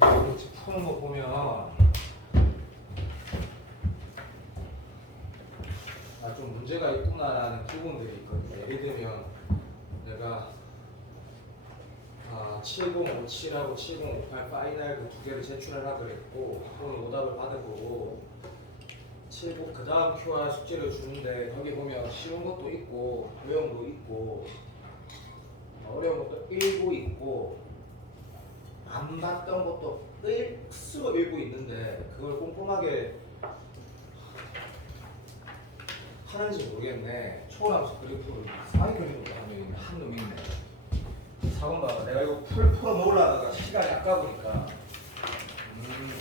이렇게 푸는 거 보면 좀 문제가 있구나라는 부분들이 있거든요. 예를 들면 내가 7057하고 7058 파이널 그 두 개를 제출하라 그랬고 오늘 오답을 받아보고 70 그 다음 QR 숙제를 주는데 거기 보면 쉬운 것도 있고 어려운 것도 있고 어려운 것도 일부 있고 안 봤던 것도 수가 일부 있는데 그걸 꼼꼼하게 하는지 모르겠네. 초월함수 그래프 사이 그리는 거 하면 한 놈이 있네. 4번 봐봐. 내가 이거 풀어 놓으려다가 시간이 아까우니까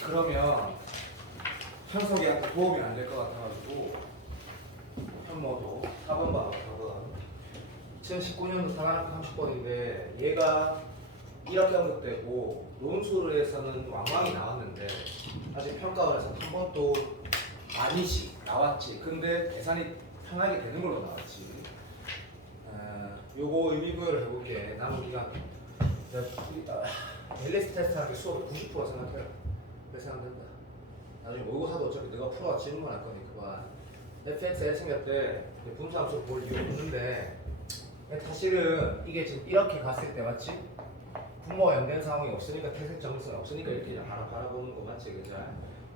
그러면 현석이한테 도움이 안 될 것 같아가지고 현모도 4번 봐봐. 2019년도 사관학교 30번인데 얘가 1학기 언급되고 논술에서는 왕왕이 나왔는데 아직 평가원에서 한 번도 아니지 나왔지. 근데 계산이 편하게 되는 걸로 나왔지. 요거 의미 부여를 해볼게. 남은 기간 앨리스 테스트 하는 게 수업의 90% 생각해요. 그래서 하면 된다. 나중에 모의고사도 어차피 내가 풀어와 질문할 거니까 fx에 생겼대. 분수함수 볼 이유 없는데 사실은 이게 지금 이렇게 갔을 때 맞지? 분모와 연된 상황이 없으니까 태색 정수는 없으니까 이렇게 그냥 바라보는 거 맞지? 그죠?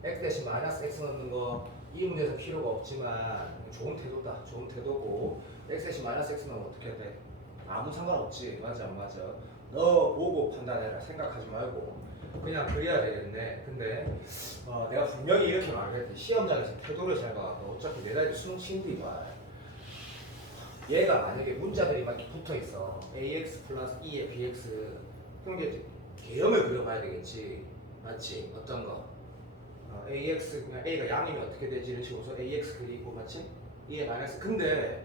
x 대신 마이너스 x 넣는 거 이 문제에서 필요가 없지만 좋은 태도다. 좋은 태도고 x 대신 마이너스 x 넣으면 어떻게 돼? 아무 상관없지. 맞아 안 맞아? 너 보고 판단해라. 생각하지 말고 그냥 그래야 되겠네. 근데 내가 분명히 이렇게 말을 했대. 시험장에서 태도를 잘 봐. 너 어차피 내달 수능 친구이 봐. 얘가 만약에 문자들이 막 이렇게 붙어 있어. ax 플러스 2의 bx. 그럼 이제 개형을 그려봐야 되겠지. 맞지? 어떤 거? ax 그냥 a가 양이면 어떻게 되지? 이런 식으로 ax 그리고 맞지? 2의 마이너스. 근데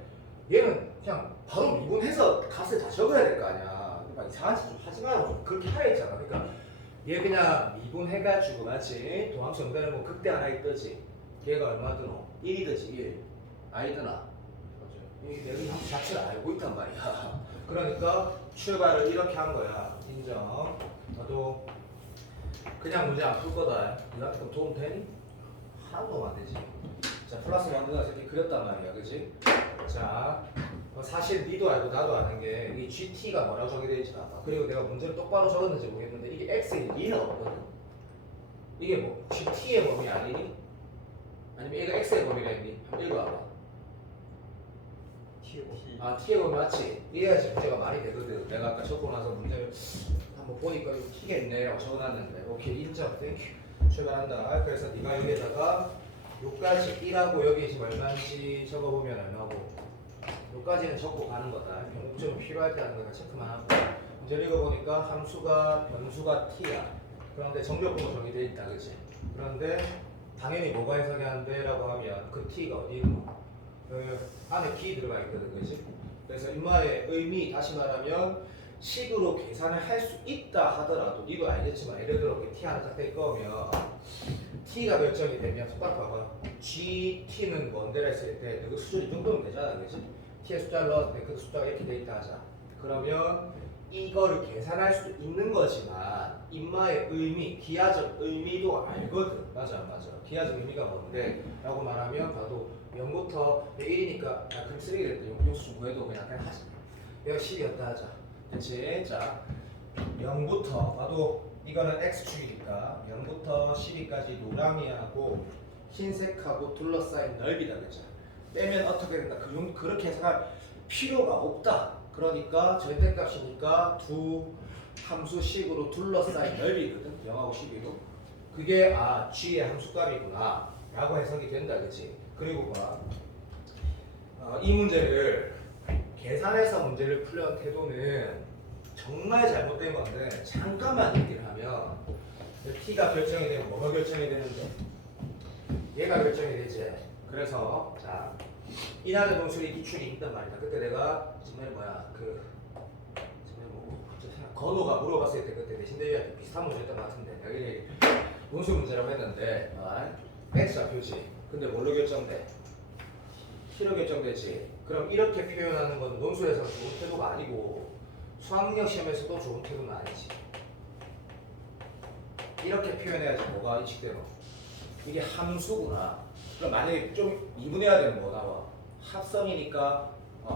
얘는 그냥 바로 미분해서 값을 다 적어야 될 거 아니야. 그러니까 이상한 짓 좀 하지 말고 좀 그렇게 하라 했잖아. 그러니까 얘 그냥 미분해가지고 맞지? 도함수 연대는 뭐 극대 하나에 뜨지. 얘가 얼마 드노? 1이 뜨지 1. 아이 드나? 이 내가 함수 자체를 알고 있단 말이야. 그러니까 출발을 이렇게 한 거야. 인정. 나도 그냥 문제 안 풀 거다. 너한테 그럼 도움 되니? 하나도 안 되지. 자, 플러스 만드나 이렇게 그렸단 말이야. 그지? 자, 사실 니도 알고 나도 아는 게 이 GT가 뭐라고 정의되어 있지 않아. 그리고 내가 문제를 똑바로 적었는지 모르겠는데 이게 X에 2는 없거든. 이게 뭐 GT의 범위 아니니? 아니면 얘가 X의 범위가 있니? 한번 읽어봐봐. T의 범위 맞지? 이래야지 문제가 말이 되거든. 내가 아까 적고 나서 문제를 한번 보니까 이거 T겠네 라고 적어놨는데 오케이 인정. 땡큐. 출발한다. 그래서 네가 여기에다가 요까지 1하고 여기 지금 얼마인지 적어보면 얼마고 요까지는 적고 가는 거다. 목적은 필요할 때 하는 거니까 체크만 하고 문제 읽어보니까 함수가 변수가 T야. 그런데 정적분으로 정의되어 있다. 그치? 그런데 당연히 뭐가 해석이 안 돼라고 하면 그 T가 어디 있노? 그 안에 B 들어가 있거든. 그치? 그래서 인마의 의미 다시 말하면 식으로 계산을 할 수 있다 하더라도 니도 알겠지만 예를 들어 T 하나 딱 될 거면 T가 결정이 되면 손가락 봐봐. GT는 뭔데라 했을 때 그 수준 이 정도면 되잖아. 그치? T의 숫자를 넣었을 때 그 숫자가 이렇게 돼 있다 하자. 그러면 이거를 계산할 수도 있는 거지만 인마의 의미, 기하적 의미도 알거든. 맞아 안 맞아? 기하적 의미가 뭔데? 라고 말하면 봐도 0부터 1이니까 그럼 쓰레기 됐다. 용수 좀 구해도 그냥 하지. 얘가 10이었다 하자. 그치? 자 0부터 봐도 이거는 X축이니까 0부터 12까지 노랑이하고 흰색하고 둘러싸인 넓이다. 그죠? 빼면 어떻게 된다? 그렇게 해석할 필요가 없다. 그러니까 절대값이니까 두 함수식으로 둘러싸인 넓이거든. 0하고 12도. 그게 G의 함수값이구나 라고 해석이 된다. 그치? 그리고 봐. 이 문제를 계산해서 문제를 풀려는 태도는 정말 잘못된 건데 잠깐만 얘기를 하면 T가 결정이 되고 뭐가 결정이 되는데 얘가 결정이 되지. 그래서 자 인하대 동술이 기출이 있단 말이다. 그때 내가 정말 뭐야 건호가 물어봤을 때 그때 대신 대비한테 비슷한 문제였던 것 같은데 여기 논술 문제라고 했는데 X 좌표지. 근데 뭘로 결정돼? T로 결정되지. 그럼 이렇게 표현하는 건 논술에서는 좋은 태도가 아니고 수학력 시험에서도 좋은 태도는 아니지. 이렇게 표현해야지 뭐가 인식되노? 이게 함수구나. 그럼 만약에 좀 미분해야 되는 뭐 나와? 합성이니까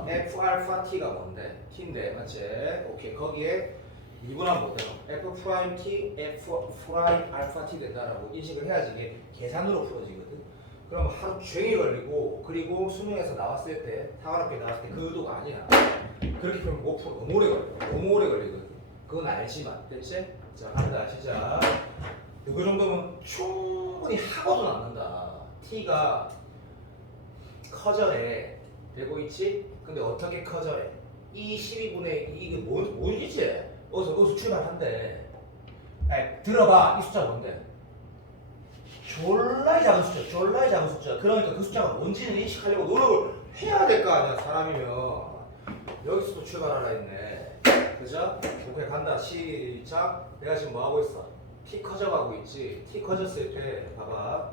f 알파 t가 뭔데? t인데 맞지? 오케이 거기에 미분하면 뭐 되노? f 프라임 t f 프라임 알파 t 된다라고 인식을 해야지 이게 계산으로 풀어지거든. 그럼 하루 종일 걸리고 그리고 수능에서 나왔을 때 타관학교에 나왔을 때 그 의도가 아니야. 그렇게 풀면 못 풀어. 너무 오래 걸려. 너무 오래 걸리거든. 그건 알지만 됐지? 자 간다 시작. 이거 정도면 충분히 하고도 남는다. t가 커져래. 되고 있지? 근데 어떻게 커져래? 이 12분의 이게 뭔 짓이야? 어디서 출발한대. 아니, 들어봐. 이 숫자 뭔데? 졸라이 작은 숫자, 졸라이 작은 숫자. 그러니까 그 숫자가 뭔지는 인식하려고 노력을 해야 될 거 아니야, 사람이면. 여기서도 출발하라 했네. 그죠? 오케이, 간다. 시작. 내가 지금 뭐 하고 있어? t 커져가고 있지. t 커졌을 때, 봐봐.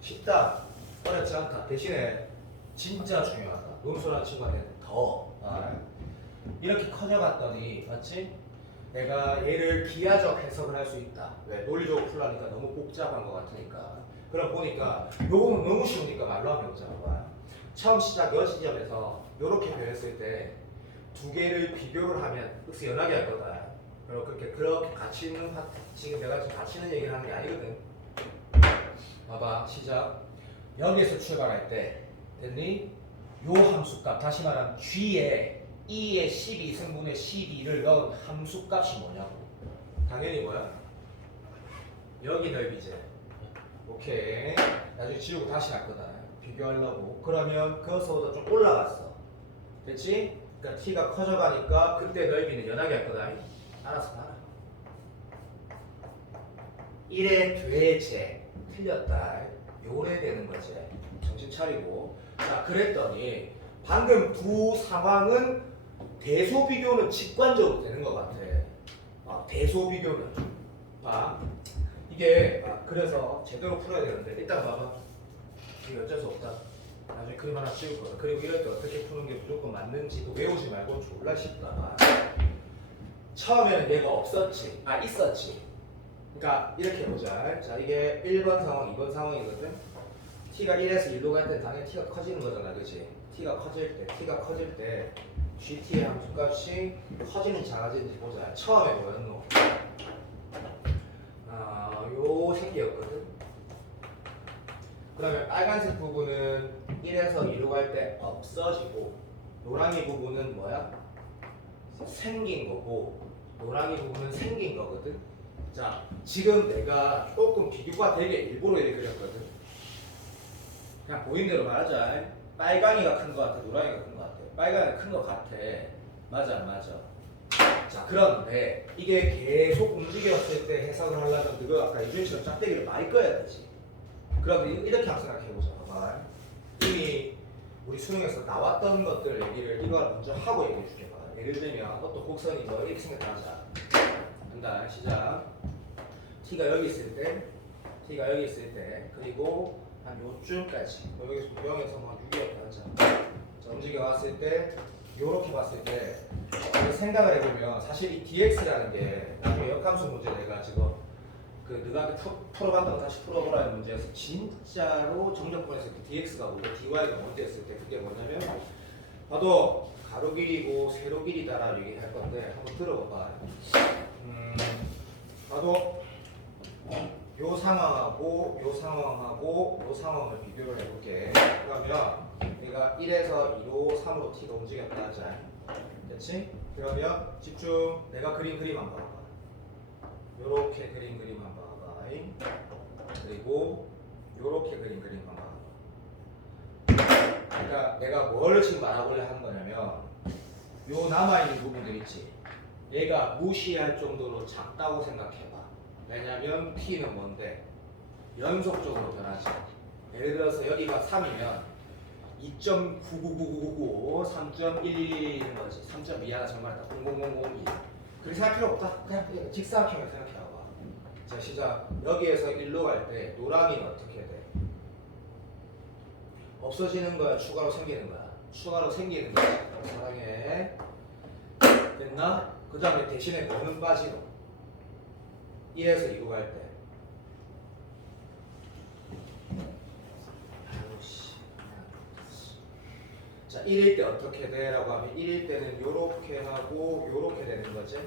쉽다. 어렵지 않다. 대신에 진짜 중요하다. 논술하는 친구한테는 더. 이렇게 커져갔더니, 맞지? 내가 얘를 기하적 해석을 할 수 있다. 왜? 논리적으로 풀라니까 너무 복잡한 것 같으니까. 그럼 보니까 요거는 너무 쉬우니까 말로 하면 되잖아. 처음 시작 여 지점에서 요렇게 표현했을 때 두 개를 비교를 하면 역시 연하게 할 거다. 그리고 그렇게 같이 있는 지금 내가 지금 같이 있는 얘기를 하는 게 아니거든. 봐봐 시작. 여기에서 출발할 때 됐니? 요 함수값 다시 말하면 g에 2의 12승분의 12를 넣은 함수값이 뭐냐고. 당연히 뭐야? 여기 넓이지. 오케이. 나중에 지우고 다시 할 거다. 비교하려고. 그러면 그것보다 좀 올라갔어. 됐지? 그러니까 t가 커져가니까 그때 넓이는 연하게 할 거다. 알았어, 알아. 1의 되제. 틀렸다. 요래 되는 거지. 정신 차리고. 자, 그랬더니 방금 두 상황은 대소 비교는 직관적으로 되는 것 같아. 대소 비교는. 이게 그래서 제대로 풀어야 되는데 일단 봐봐. 이거 어쩔 수 없다. 나중에 그림 하나 씌울 거야. 그리고 이럴 때 어떻게 푸는 게 무조건 맞는지도 외우지 말고 졸라 쉽다. 처음에는 얘가 없었지. 있었지. 그러니까 이렇게 해보자. 자, 이게 1번 상황, 2번 상황이거든. t가 1에서 1로 갈 때 당연히 t가 커지는 거잖아, 그치? t가 커질 때 gt의 함수값이 커지는 작아지는지 보자. 처음에 뭐였노? 요 색이었거든. 그러면 빨간색 부분은 1에서 2로 갈 때 없어지고 노랑이 부분은 뭐야? 생긴 거고 노랑이 부분은 생긴 거거든. 자, 지금 내가 조금 비교가 되게 일부러 이렇게 그렸거든. 그냥 보인 대로 말하자. 빨강이가 큰 거 같아, 노랑이가 큰 거 같아. 빨강이가 큰 거 같아. 맞아, 안 맞아? 자, 그런데 이게 계속 움직였을 때 해석을 하려면 그거 아까 이준처럼 짝대기를 많이 꺼야 되지. 그럼 이렇게 한번 생각해보자. 봐봐. 이미 우리 수능에서 나왔던 것들 얘기를 이거 먼저 하고 얘기해 줄게. 봐. 예를 들면 어떤 곡선이 뭐 이렇게 생겼다. 간다. 시작. t가 여기 있을 때 그리고 한 요쯤까지 여기서 0에서 막 6이었다 하자. 자, 움직여 왔을 때 요렇게 봤을 때 생각을 해보면 사실 이 dx라는 게 나중에 역함수 문제 내가 지금 그 너가 풀어봤던 거 다시 풀어보라는 문제에서 진짜로 정적분에서 그 dx가 뭐고 dy가 뭔지 했을 때 그게 뭐냐면 봐도 가로 길이고 세로 길이다라고 얘기할 건데 한번 들어봐봐. 봐도 요 상황하고 요 상황하고 요 상황을 비교를 해볼게. 그러면 내가 1에서 2로 3으로 t가 움직였다 하자. 됐지? 그러면 집중. 내가 그림 한번 봐봐. 요렇게 그림 한번 봐봐. 그리고 요렇게 그림 한번 봐봐. 그러니까 내가 뭘 지금 말하고자 하는 거냐면 요 남아있는 부분들 있지. 얘가 무시할 정도로 작다고 생각해봐. 왜냐면 t는 뭔데? 연속적으로 변하지. 예를 들어서 여기가 3이면 2.99999 3.111인 거지. 3.2야 정말 딱 00002. 그렇게 생각할 필요 없다. 그냥 직사각형을 생각해봐. 자, 시작. 여기에서 1로 갈 때 노랑이는 어떻게 돼? 없어지는 거야? 추가로 생기는 거야? 추가로 생기는 거야. 사랑해. 됐나? 그 다음에 대신에 뭐는 빠지고 1에서 2로 갈 때 자, 1일 때 어떻게 돼? 라고 하면 1일 때는 요렇게 하고 요렇게 되는 거지.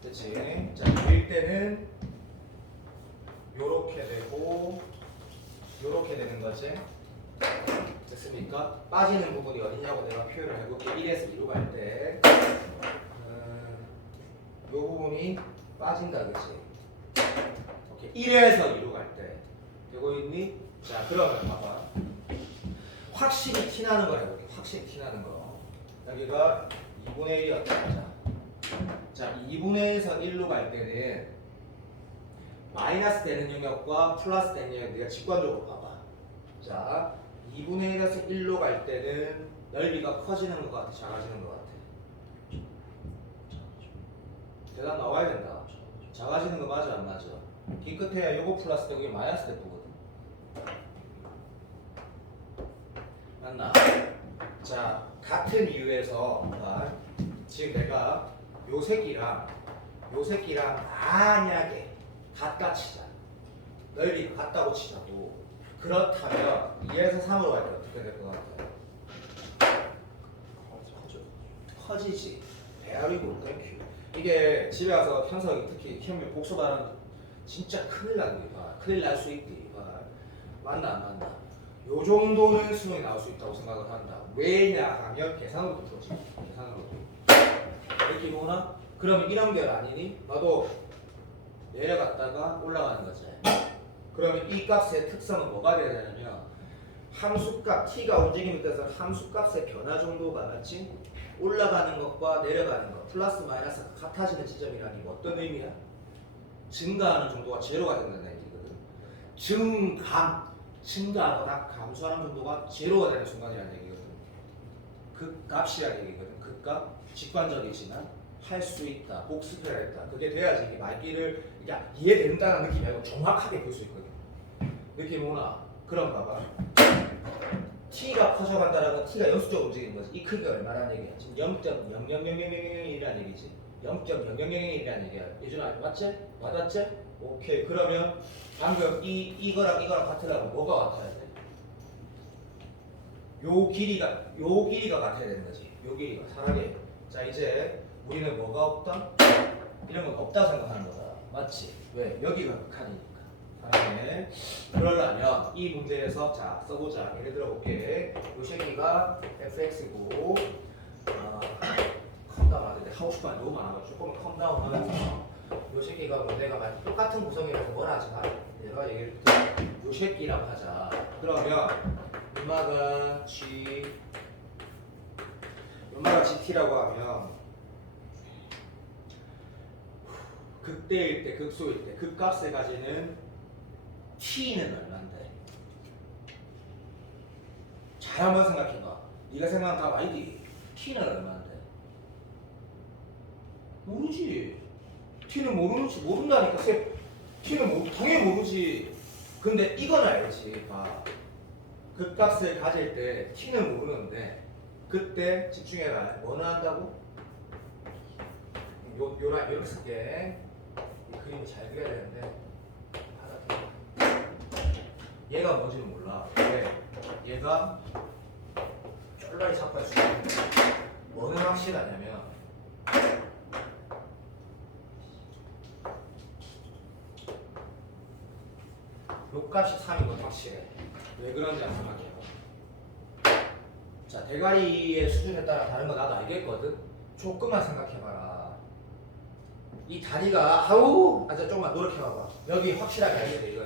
그치? 자, 2일 때는 요렇게 되고 요렇게 되는 거지. 됐습니까? 빠지는 부분이 어디냐고 내가 표현을 해볼게. 1에서 2로 갈 때 요 부분이 빠진다, 그치? 오케이. 1에서 2로 갈 때 되고 있니? 자, 그러면 봐봐. 확실히 티나는 거 해볼게. 확실히 티나는 거. 여기가 2분의 1이었다 하자. 자, 2분의 1에서 1로 갈 때는 마이너스 되는 영역과 플러스 되는 영역 내가 직관적으로 봐봐. 자, 2분의 1에서 1로 갈 때는 넓이가 커지는 것 같아, 작아지는 것 같아? 대답 나와야 된다. 작아지는 거 맞아, 안 맞아? 기껏해야 요거 플러스 되고 이게 마이너스 되거든. 맞나? 자, 같은 이유에서 지금 내가 요 새끼랑 만약에 같다 치자. 넓이가 같다고 치자고. 그렇다면 2에서 3으로 갈 때 어떻게 될 것 같아요? 커지지. Very good, thank you. 이게 집에 와서 현석이 특히 현미 복수반은 진짜 큰일 나는 거야. 큰일 날 수 있지. 맞나 안 맞나? 요 정도는 수능이 나올 수 있다고 생각을 한다. 왜냐하면 계산으로 풀어지. 계산으로. 이렇게 보나? 그러면 1연결 아니니? 나도 내려갔다가 올라가는 거지. 그러면 이 값의 특성은 뭐가 돼야 되냐면 함수값 t가 움직임에 따라서 함수값의 변화 정도가 맞지? 올라가는 것과 내려가는 것 플러스 마이너스가 같아지는 지점이라는 게 어떤 의미야? 증가하는 정도가 제로가 된다는 얘기거든. 증가하거나 감소하는 정도가 제로가 되는 순간이라는 얘기거든. 그 값이라는 얘기거든. 그 값 직관적이지만 할 수 있다, 복습해야 했다. 그게 돼야지 이게 말귀를 이해된다는 느낌이 아니고 정확하게 볼 수 있거든. 느낌 오나? 그럼 봐봐. t가 커져간다라는 건 t가 연수적으로 움직이는 거지. 이 크기가 얼마라는 얘기야? 지금 0.00001이라는 얘기지. 0.0001이라는 얘기야. 예준아 맞지? 맞았지? 오케이. 그러면 방금 이거랑 같으려면 뭐가 같아야 돼? 요 길이가 같아야 되는 거지. 요 길이가 사랑해. 자, 이제 우리는 뭐가 없다? 이런 건 없다 생각하는 거다. 맞지? 왜? 여기가 극한이니까. 사랑해. 그러려면 이 문제에서 자 써보자. 예를 들어 볼게. 요 새끼가 fx고 컴다운하는데 하고 싶은 말 너무 많아가지고 조금 컴다운 하면서 요 새끼가 뭐 내가 만약 똑같은 구성이라서 뭐라 하지 마. 내가 얘기를 요 새끼라고 하자. 그러면 음악은 GT라고 하면 극대일 때, 극소일 때, 극값을 가지는 T는 얼마인데? 잘 한번 생각해봐. 네가 생각한 답 아니지? T는 얼마인데? 모르지. T는 모른다니까. T는 당연히 모르지. 근데 이건 알지. 봐. 극값을 가질 때 T는 모르는데 그때 집중해라. 뭐는 한다고? 요랑 이렇게 쓸게. 이 그림을 잘 그려야 되는데 얘가 뭔지는 몰라. 왜? 얘가 쫄라리 자꾸 할 수 있는데 뭐는 확실하냐면 요 값이 3인 건 확실해. 왜 그런지 한번 생각해봐. 자, 대가리의 수준에 따라 다른 거 나도 알겠거든. 조금만 생각해봐라. 이 다리가 조금만 노력해봐봐. 여기 확실하게 알게 돼.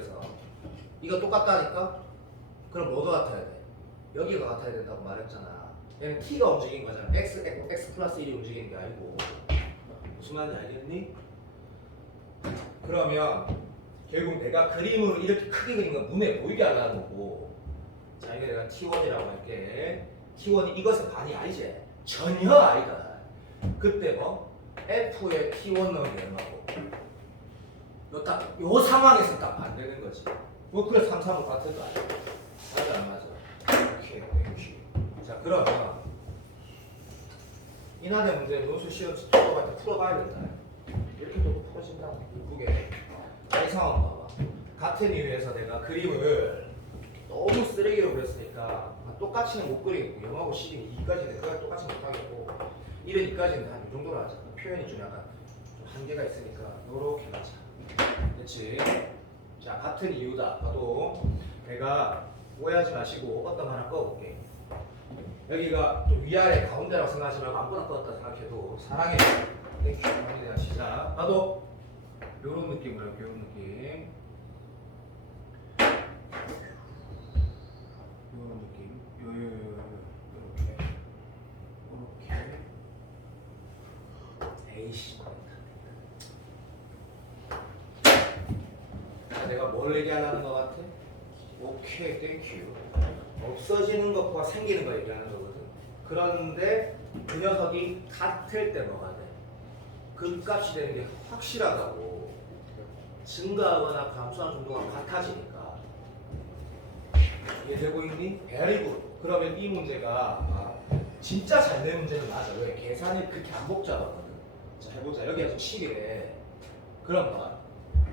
이거 똑같다니까? 그럼 뭐가 같아야 돼? 여기가 같아야 된다고 말했잖아. 얘는 t가 움직인 거잖아. x 플러스 1이 움직이는 게 아니고. 무슨 말인지 알겠니? 그러면 결국 내가 그림으로 이렇게 크게 그린 건 눈에 보이게 하려는 거고. 자, 이게 내가 t1이라고 할게. t1이 이것은 반이 아니지. 전혀 아니다. 그때 뭐? f에 t1 넣은 게 얼마고? 요 상황에서 딱 반되는 거지. 뭐 그래 3, 3은 같은 거 아니야? 맞아 안 맞아? 오케이. 자, 그러면 이날의 문제는 논술 시험 들어갈 때 풀어봐야 된다. 이렇게 또 풀어진다. 이쁘게. 이 상황 봐봐. 같은 이유에서 내가 그림을 너무 쓰레기로 그렸으니까 똑같이는 못 그리겠고 0하고 10이 2까지는 그냥 똑같이 못 하겠고 1은 2까지는 한 이 정도로 하자. 표현이 좀 약간 좀 한계가 있으니까 요렇게 하자. 그렇지? 자, 같은 이유다. 봐도 내가 오해하지 마시고 어떤 거 하나 꺼볼게. 여기가 좀 위아래 가운데라고 생각하지 말고 아무거나 꺼졌다 생각해도 사랑의 땡큐에 대한 시작. 봐도 요런 느낌으로 이렇게 요런 느낌. 요런 느낌. 요렇게. 요렇게. 에이씨. 내가 뭘 얘기하려는 것 같아? 오케이, 땡큐. 없어지는 것과 생기는 거 얘기하는 거거든. 그런데 그 녀석이 같을 때 뭐가 돼? 그 값이 되는 게 확실하다고. 증가하거나 감소하는 정도가 같아지니까. 이해되고 있니? 베리굿. 그러면 이 문제가 진짜 잘 된 문제는 맞아. 왜? 계산이 그렇게 안 복잡하거든. 자, 해보자. 여기가 좀 10이래. 그럼 봐.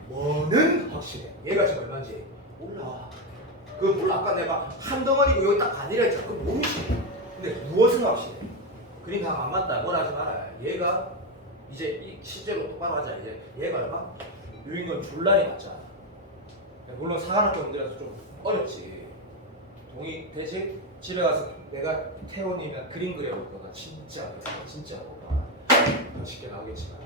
뭐는 확실해. 얘가 지금 얼마인지 몰라. 그거 몰라. 아까 내가 한 덩어리고 여기 딱 반이라 했잖아. 그거 모르지. 근데 무엇은 확실해. 그러니까 안 맞다. 뭘 하지 마라. 얘가 이제 실제로 똑바로 하자. 이제 얘가 얼마? 요인 건 줄날이 맞잖아. 물론 사관학교 문제라서 좀 어렵지. 동의되지? 집에 가서 내가 태원이면 그림 그려볼 거다. 진짜 진짜 뭐가 쉽게 나오겠지만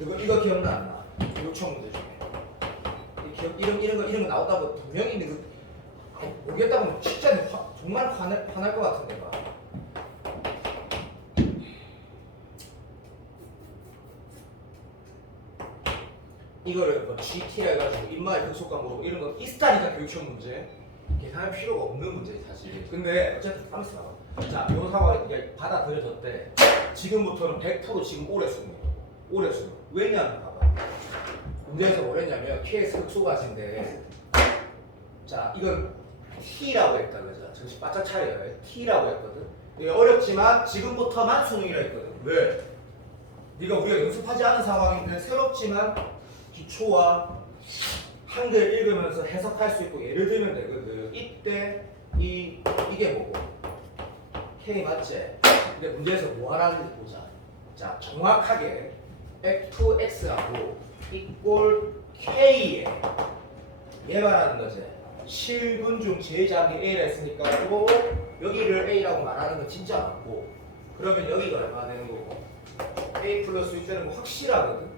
이거 기억나 안 나? 요청 문제 중에 이런 거 나왔다고 분명히 있는 그 모르겠다 보면 진짜 정말 화날 것 같은 데가. 이거를 뭐 GT라 해가지고 인마의 극속감 모르고 이런 거 있다니까. 교육시험 문제 계산할 필요가 없는 문제지 사실. 근데 어쨌든 깜짝 자, 요 상황이 이게 받아들여졌대. 지금부터는 100% 지금 올해 수능. 왜냐면 봐봐. 문제에서 뭐랬냐면 K에서 극소가지인데, 자, 이건 T라고 했다 그죠? 정신 바짝 차려요. T라고 했거든. 이게 어렵지만 지금부터만 수능이라 했거든. 왜? 네가 우리가 연습하지 않은 상황인데 새롭지만 기초와 한글 읽으면서 해석할 수 있고 예를 들면 되거든. 이때 이게 뭐고? K 맞지? 근데 문제에서 뭐 하라는지 보자. 자, 정확하게 F2X하고 이꼴 K에 얘 말하는 거지. 실분 중 제일 작은 게 A라 했으니까 또 여기를 A라고 말하는 건 진짜 맞고, 그러면 여기가 얼마 되는 거고 A 플러스 6 되는 거 확실하거든.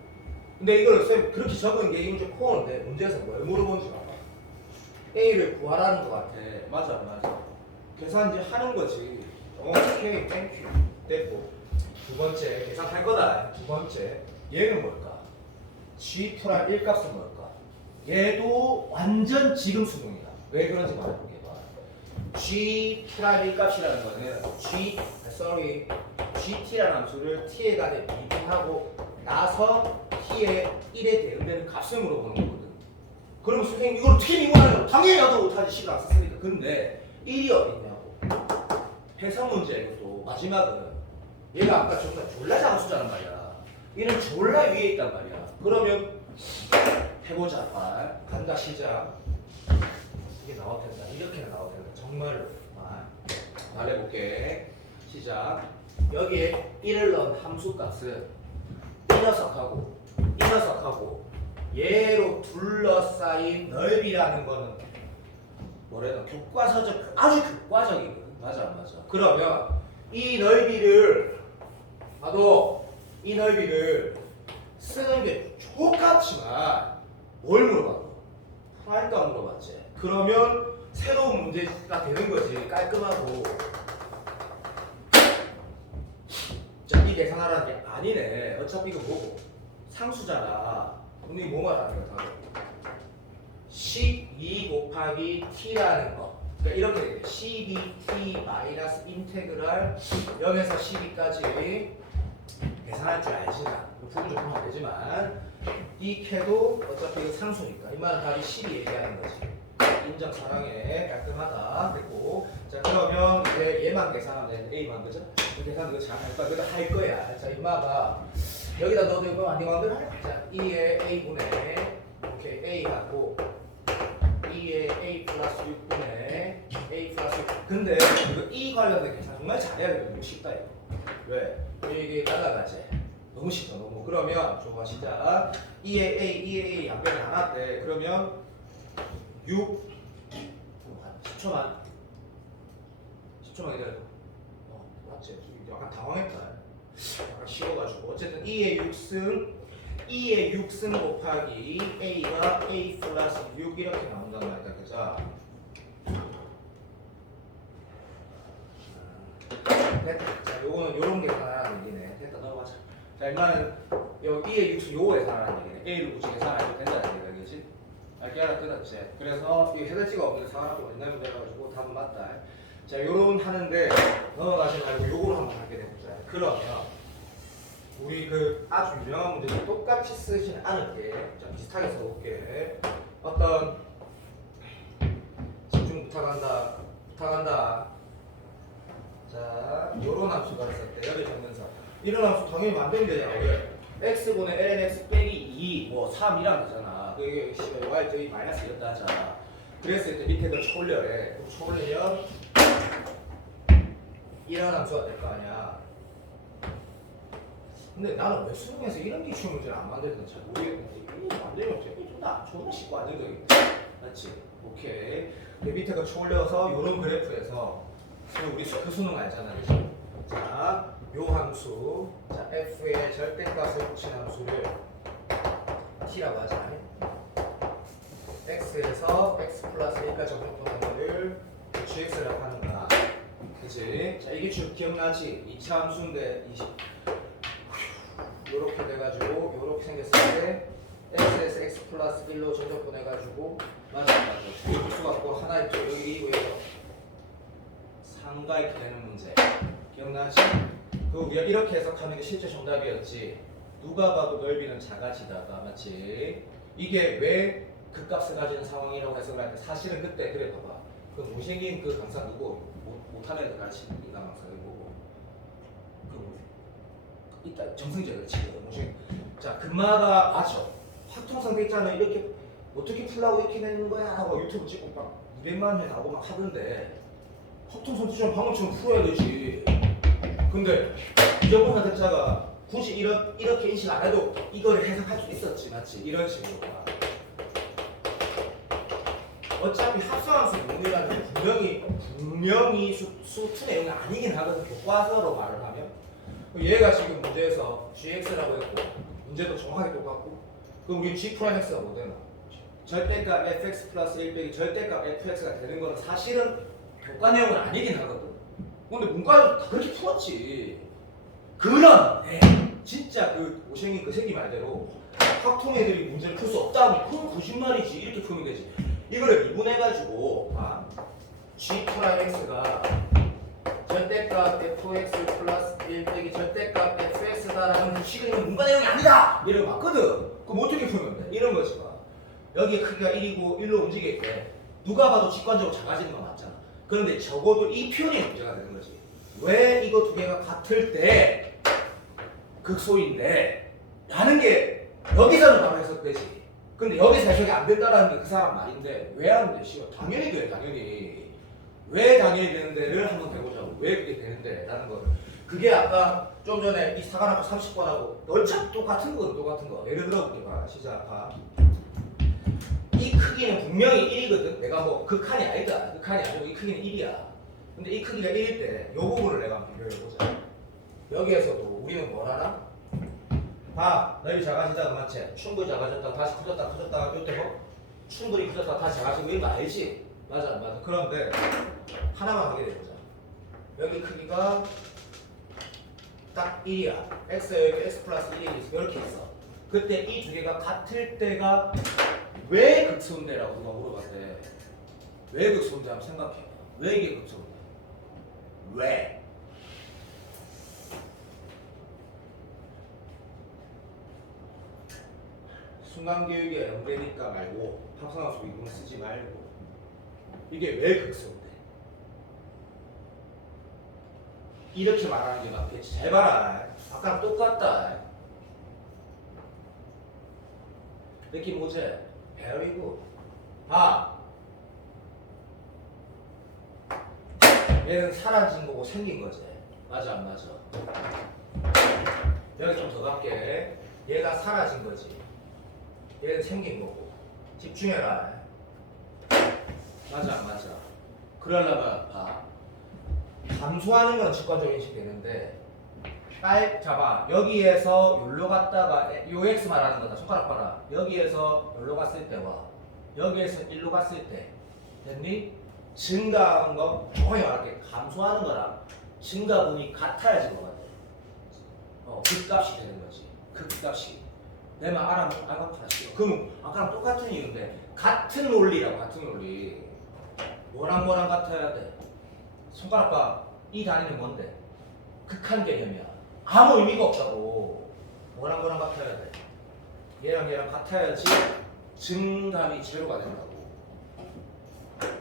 근데 이걸 쌤 그렇게 적은 게 이제 코어인데 문제에서 뭘 물어본지 봐봐. A를 구하라는 거 같아. 맞아. 계산 이제 하는 거지. 오케이, 땡큐. 됐고. 두 번째, 계산할 거다. 두 번째, 얘는 뭘까? G2란 1값은 뭘까? 얘도 완전 지금 수능이다. 왜 그런지 말해볼게 봐. G2란 1값이라는 거는 GT라는 함수를 T에 가대 미분하고 나서 T의 1에 대응되는 값을 물어보는 거거든. 그럼 선생님 이걸 어떻게 미분하냐고. 당연히 나도 못하지. 식을 안 썼으니까. 근데 1이 어딨냐고. 해석 문제 이것도 마지막은 얘가 아까 졸라 작은 숫자란 말이야. 얘는 졸라 위에 있단 말이야. 그러면 해보자. 간다 시작. 이게 나올 텐다. 이렇게는 나올 텐다. 정말로 말해볼게. 시작. 여기에 1을 넣은 함수값은 이 녀석하고 얘로 둘러싸인 넓이라는 거는 뭐래도 교과서적 아주 교과적이거든. 맞아 안 맞아? 그러면 이 넓이를 쓰는 게 똑같지만 뭘 물어봐도 프라임값 물어봤지. 그러면 새로운 문제가 되는 거지. 깔끔하고. 자, 이 계산하라는 게 아니네. 어차피 이거 뭐고? 상수잖아. 근데 뭐 말하는 거야? 12 곱하기 t라는 거. 그러니까 이렇게 되게 12t 마이너스 인테그랄 0에서 12까지 계산할 줄 알지. 부분 좀 하면 되지만 이 캐도 어차피 이거 상수니까 이 말은 답이 12 얘기하는 거지. 인정 사랑해. 깔끔하다. 됐고. 자, 그러면 이제 얘만 계산하면 되는데 A만 그죠? 이 계산 이거 잘 할 거야. 그래도 할 거야. 자, 임마가 여기다 넣어도 이거 네 마음대로 할 거야. 자, 2의 A분의 오케이 A하고 2의 A 플러스 6분의 해야 너무 쉽다 이거. 왜? 이게 날라가지. 너무 쉽다 너무. 그러면 좋아 시작. 2의 A 양변이 하나 때 그러면 6 10초만 기다려. 맞지? 약간 당황했다. 약간 쉬워가지고 어쨌든 2의 6승 곱하기 A가 A 플러스 6 이렇게 나온단 말이다. 그죠? 됐다. 자, 요거는 요런 계산하라는 얘기네. 됐다. 넘어가자. 자, 일단은 여기에 6승 요거 계산하라는 얘기네. A를 굳이 계산 안 해도 된다는 얘기다. 그지? 알게 알아들었지? 그래서 이 해설지가 없는데 사과학교 옛날 문제라가지고 답은 맞다. 자, 요런 하는데 넘어가지 말고 요걸 한번 하게 되보자. 그러면 우리 그 아주 유명한 문제를 똑같이 쓰진 않을게. 자, 비슷하게 써볼게. 어떤 집중 부탁한다. 자, 요런 함수가 있을 때 여기 적는사 이런 함수 당연히 만들면 되잖아. 왜? x분의 lnx 빼기 2, 뭐 3 이란 거잖아. 그게 y 저기 마이너스 2였다 하잖아. 그랬을 때 밑에다 초올려래. 그럼 초올리면 이런 함수가 될 거 아니야. 근데 나는 왜 수능에서 이런 기출 문제를 안 만들는지 잘 모르겠는데 이거 만들면 되게 존나 쉽고 안정적이네. 맞지? 오케이. 근데 밑에가 초올려서 이런 그래프에서 우리 그 수능 알잖아. 그치? 자, 요 함수 자 f의 절대값을 붙인 함수를 t라고 하자. x에서 x 플러스 1까지 적용하는 거를 gx라고 하는 거야. 그치? 자, 이게 기억나지? 2차 함수인데 요렇게 돼가지고 요렇게 생겼을 때 x에서 x 플러스 1로 전적분해가지고 맞아 수가 없고 하나 있죠. 여기 2고요 상가 이렇게 되는 문제 기억나지? 그 우리가 이렇게 해석하는 게 실제 정답이었지. 누가 봐도 넓이는 작아지다가 맞지? 이게 왜 그 값을 가지는 상황이라고 해석을 할 때 사실은 그때 그래 봐봐. 그 못생긴 그 강사 누구? 못하는 애들 가르치는 인간 강사 이거 그 이따 정승재가 지금 못생. 자 금마가 맞아. 확통성 돼 있잖아. 이렇게 어떻게 풀라고 이렇게 내는 거야 하고 유튜브 찍고 막 200만 회 나오고 막 하던데 확통성 투정 방금처럼 풀어야 되지. 근데 이정권한 대자가 굳이 이렇게 인식 안 해도 이걸 해석할 수 있었지, 맞지? 이런 식으로. 어차피 합성함수 용이라는 게 분명히 수투 내용이 아니긴 하거든. 교과서로 말을 하면. 얘가 지금 문제에서 gx라고 했고 문제도 정확하게 똑같고. 그럼 우리 g 프라임 x가 뭐 되나? 절대값 fx 플러스 1 빼기 절대값 fx가 되는 건 사실은 교과 내용은 아니긴 하거든. 근데 문과에서 다 그렇게 풀었지. 그런데 진짜 그 오생이 그 새끼 말대로 확통 애들이 문제를 풀 수 없다고 그건 거짓말이지. 이렇게 푸면 되지. 이거를 미분해가지고 g 프라임 x가 절대값 fx 플러스 1 빼기 절대값 fx다라는 규칙은 문과 내용이 아니다! 이런 거 맞거든. 그럼 어떻게 풀면 돼? 이런 거지 봐. 여기에 크기가 1이고 1로 움직이게 누가 봐도 직관적으로 작아지는 건 맞잖아. 그런데 적어도 이 표현이 문제가 되는 거지. 왜 이거 두 개가 같을 때 극소인데 라는 게 여기서는 바로 해석되지. 근데 여기서 해석이 안 된다라는 게 그 사람 말인데 왜 안 돼? 씨발 당연히 돼. 당연히. 왜 당연히 되는데를 한번 해보자고. 왜 그게 되는데 라는 거를. 그게 아까 좀 전에 이 사관학교 30번하고 어차피 똑같은 거. 예를 들어 볼게 봐. 시작. 이 크기는 분명히 1이거든. 내가 뭐 극한이 아니다. 극한이 아니고 이 크기는 1이야. 근데 이 크기가 1일 때 이 부분을 내가 비교해보자. 여기에서도 우리는 뭘 하나? 넓이 작아지다가 맞지? 충분히 작아졌다가 다시 커졌다가 이때 뭐? 충분히 커졌다가 다시 작아지고 이런 거 알지? 맞아. 그런데 하나만 하게 되보자. 여기 크기가 딱 1이야. x에 여기 x 플러스 1이 있어. 이렇게 있어. 그때 이 두 개가 같을 때가 왜 극소인데라고 누가 물어봤대. 왜 극소인데 한번 생각해. 왜 이게 극소인데? 왜? 순간교육에 연대니까 말고 합성함수 이름을 쓰지 말고 이게 왜 극소인데? 이렇게 말하는 게 맞겠지. 잘 봐라. 아까랑 똑같다. 느낌 오지? Very good. 얘는 사라진 거고 생긴 거지. 맞아 안 맞아? 여기 좀 더 갈게. 얘가 사라진 거지. 얘는 생긴 거고. 집중해라. 맞아 안 맞아? 그러려면 봐. 감소하는 건 직관적인 인식이 되는데 잡아. 여기에서 여기로 갔다가 요 x 말하는 거다. 손가락 봐라. 여기에서 여기로 갔을 때와 여기에서 1로 갔을 때 됐니? 증가한 거 정확히 말할게. 감소하는 거랑 증가분이 같아야지 뭐가 돼. 극값이 되는 거지. 극값이. 내 말 알아보다 싫어. 그럼 아까랑 똑같은 이유인데 같은 논리라고. 같은 논리. 뭐랑 같아야 돼? 손가락 봐. 이 단위는 뭔데? 극한 개념이야. 아무 의미가 없다고. 뭐랑 같아야 돼? 얘랑 같아야지 증감이 제로가 된다고.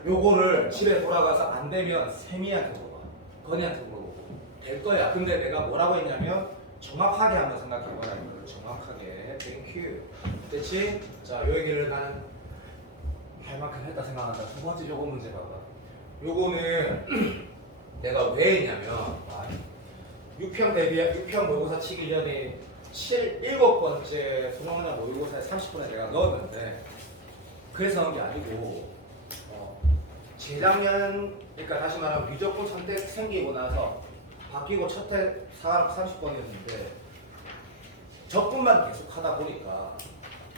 요거를 집에 돌아가서 안 되면 세미한테 물어봐. 건이한테 물어보고 될 거야. 근데 내가 뭐라고 했냐면 정확하게 한번 생각해봐라. 이거를 정확하게. 땡큐. 됐지? 자, 요 얘기를 나는 할 만큼 했다 생각한다. 두 번째 요거 문제 봐봐. 요거는 내가 왜 했냐면 6평 모의고사 치기 전에 7번째 수능이나 모의고사에 30분에 내가 넣었는데 그래서 넣은 게 아니고 재작년, 그러니까 다시 말하면 미적분 선택 생기고 나서 바뀌고 첫해 30번이었는데 적분만 계속 하다 보니까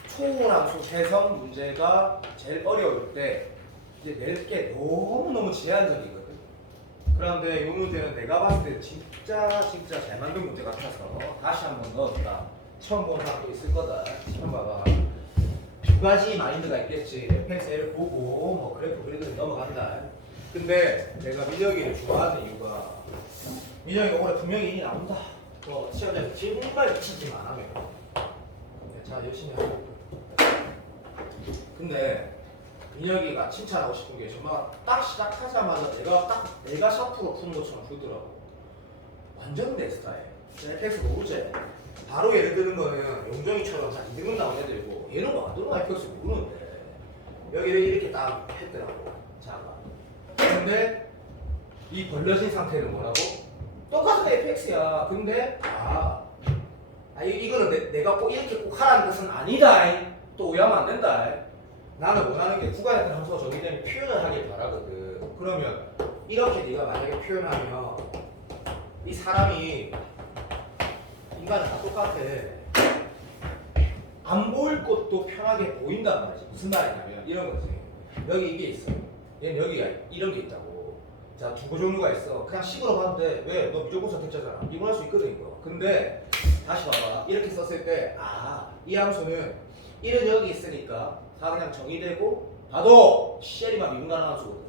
초함수 해석 문제가 제일 어려울 때 이제 낼 게 너무너무 제한적이거든. 그런데 이 문제는 내가 봤을 때 진짜 잘 만든 문제 같아서 다시 한번 넣었다. 처음 보는 사람도 있을 거다. 처음 봐봐. 두 가지 마인드가 있겠지. FXL 보고 뭐 그래프 그리고 넘어간다. 근데 내가 민혁이를 좋아하는 이유가 민혁이가 올해 분명히 인이 나온다. 시험장에서 정말 미치지만 하면 자 열심히 하고. 근데 민혁이가 칭찬하고 싶은 게 정말 딱 시작하자마자 내가 샤프로 푸는 것처럼 풀더라고. 완전 내 스타일. FX 모르지? 바로 예를 드는 거는 용정이처럼 자 2등급 나온 애들이고 얘는 완전 FX 모르는데 여기를 이렇게 딱 했더라고. 자가. 근데 이 벌려진 상태는 뭐라고? 똑같은 FX야. 근데 이거는 내가 꼭 이렇게 꼭 하라는 뜻은 아니다. 또 오해하면 안 된다. 나는 원하는 게 구간에 따라서 정의되는 표현을 하길 바라거든. 그러면 이렇게 네가 만약에 표현하면 이 사람이 인간은 다 똑같아. 안 보일 것도 편하게 보인단 말이지. 무슨 말이냐면 이런 거지. 여기 이게 있어. 얘는 여기가 이런 게 있다고. 자, 두 종류가 있어. 그냥 식으로 봤는데 왜? 너 무조건 선택자잖아. 이걸 할 수 있거든 이거. 근데 다시 봐봐. 이렇게 썼을 때 이 함수는 1은 여기 있으니까 다 그냥 정의되고 봐도 CL이만 미분 가능한 함수거든.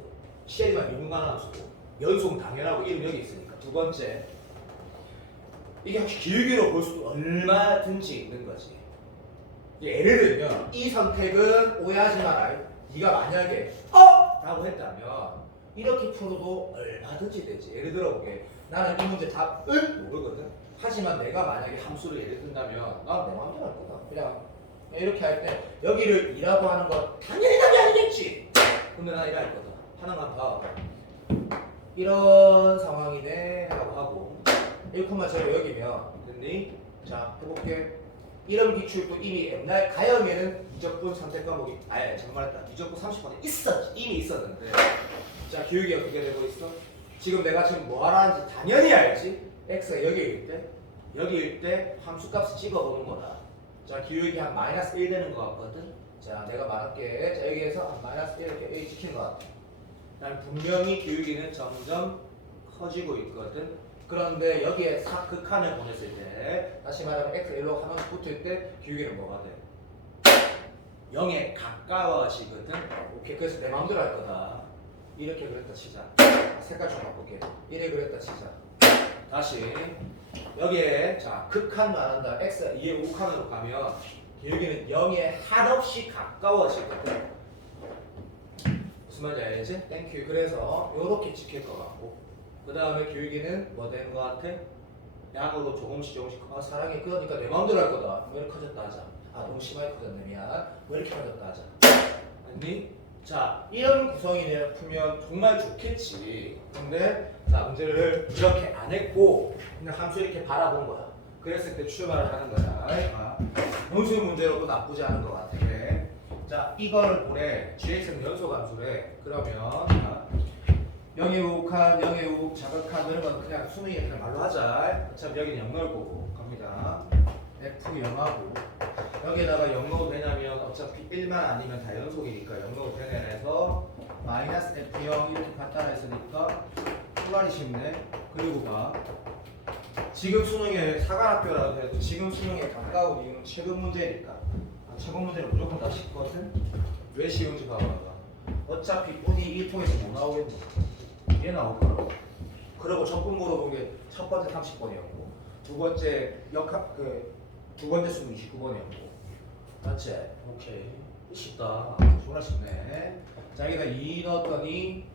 CL이만 미분 가능한 함수고 연속은 당연하고 1은 여기 있으니까. 두 번째 이게 길게로 볼 수도 얼마든지 있는 거지. 예를 들면 이 선택은 오해하지 마라. 네가 만약에 라고 했다면 이렇게 풀어도 얼마든지 되지. 예를 들어 보게. 나는 이 문제 답을 모르거든. 하지만 내가 만약에 함수를 예를 든다면 난 내 마음대로 할 거다. 그냥 이렇게 할 때 여기를 2라고 하는 건 당연히 답이 아니겠지. 근데 난 이래 할 거다. 하나만 더. 이런 상황이네 라고 하고 1,0 여기면 됐니? 자 해볼게. 이런 기출도 이미 옛날 가염에는 미적분 선택 과목이 정말했다. 미적분 30번에 이미 있었는데 자 교육이 어떻게 되고 있어? 지금 내가 지금 뭐 하라는지 당연히 알지? x가 여기일 때 함수값을 찍어보는 거다. 자 교육이 한 -1 되는 것 같거든. 자 내가 말할게. 자 여기에서 한 -1 이렇게 a 찍히는 것 같아. 난 분명히 교육이는 점점 커지고 있거든. 그런데 여기에 극한을 보냈을 때 다시 말하면 x1로 하면 붙을 때 교육이는 뭐가 돼? 0에 가까워지거든. 오케이. 그래서 내 마음대로 할 거다. 이렇게 그랬다 치자. 색깔 좀 바꿀게. 이래 그랬다 치자. 다시 여기에 자 극한 말한다. x 2의 우극한으로 가면 교육이는 0에 한없이 가까워지거든. 무슨 말인지 알겠지? 땡큐. 그래서 요렇게 찍힐 것 같고 그 다음에 교육이는 뭐 되는 것 같아? 양으로 조금씩 사랑해. 그러니까 내 마음대로 할 거다. 뭐 이렇게 커졌다 하자. 너무 심하게 커졌네. 미안. 뭐 이렇게 커졌다 하자. 아니? 자, 이런 구성이 풀면 정말 좋겠지. 근데 자, 문제를 이렇게 안 했고 그냥 함수 이렇게 바라본 거야. 그랬을 때 출발을 하는 거야. 아, 음수 문제로도 나쁘지 않은 것 같아. 자, 이거를 보내. gx는 연속 함수래. 그러면 자, 영의우칸, 영의우, 자극한 이런 건 그냥 수능이 그냥 말로 하자. 어차피 여기는 0 넣을 거고 갑니다. f 0하고 여기다가 0 넣어도 되냐면 어차피 1만 아니면 다 연속이니까 0 넣어도 되네 해서 마이너스 f0 이렇게 갖다 냈으니까 출발이 쉽네. 그리고 봐. 지금 수능에 사관학교라고 해도 지금 수능에 가까운 이유는 최근 문제니까. 최근 문제는 무조건 다 쉽거든. 왜 쉬운지 봐봐. 어차피 본이 1통에서 못 나오겠네. 얘 나올 거라고. 그리고 적분 물어본 게 첫 번째 30번이었고 두 번째 두 번째 수능 29번이었고. 맞지? 오케이. 쉽다. 졸라 쉽네. 자, 여기다 2 넣었더니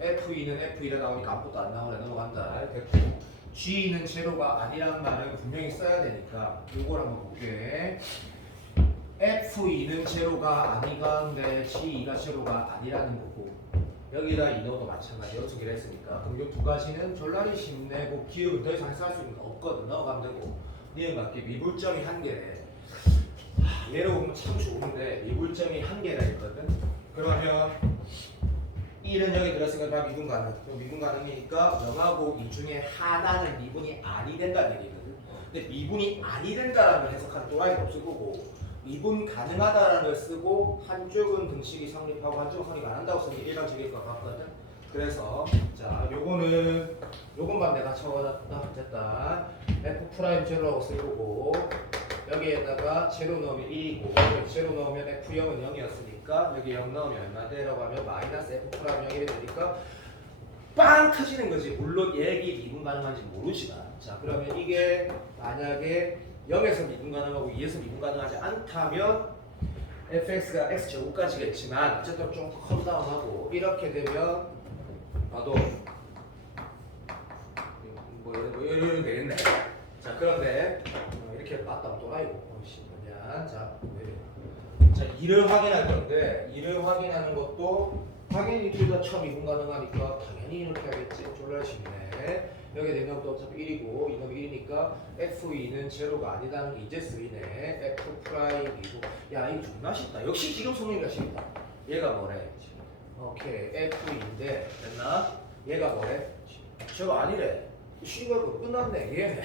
F2는 F2라 나오니까 아무것도 안 나오네. 넘어간다. 됐고. G는 제로가 아니란 말은 분명히 써야 되니까 이걸 한번 볼게. F2는 제로가 아니가는데 G2가 제로가 아니라는 거고 여기다 2 넣어도 마찬가지 연속이라 했으니까 그럼 이 두 가지는 전란이 쉽네. 기억은 더 이상 쓸 수 있는 거 없거든. 넘어가면 되고 니은 맞게 미분점이 한 개래. 얘를 보면 참 좋은데 미분점이 한 개라 했거든. 그러면 1은 여기 들었으니까 다 미분 가능. 그럼 미분 가능이니까 0하고 2 중에 하나는 미분이 아니 된다는 얘기거든. 근데 미분이 아니 된다라는 해석하는 또라이가 없을 거고 미분 가능하다라는 걸 쓰고 한쪽은 등식이 성립하고 한쪽은 성립 안 한다고 쓰는 게 일반적일 것 같거든. 그래서 자 요것만 내가 적어놨다. 됐다. f 프라임 제로라고 쓸 거고 여기에다가 제로 넣으면 1이고 제로 넣으면 f0은 0이었으니까 여기 0 넣으면 얼마 돼라고 하면 마이너스 f 프라임 0이 되니까 빵 터지는 거지. 물론 얘기 미분 가능한지 모르지만 자 그러면 이게 만약에 0에서 미분 가능하고 2에서 미분 가능하지 않다면 fx가 x제곱까지겠지만 어쨌든 좀 컴다운하고 이렇게 되면 나도 뭐 이러면 되겠네. 자 그런데 이렇게 맞다면 또라이고 뭐냐. 자 2를 확인할 건데 2를 확인하는 것도 당연히 둘 다 처음 미분 가능하니까 당연히 이렇게 하겠지. 졸라 쉽네. 여기 내년부터 어차피 1이고 이놈이 1이니까 F2는 제로가 아니다는 게 이제 쓰이네. F 프라임이고 야 이거 존나 쉽다. 역시 지금 수능이가 쉽다. 얘가 뭐래? 오케이 F2인데 됐나? 얘가 뭐래? 제로 아니래. 쉬운 거 끝났네. 얘네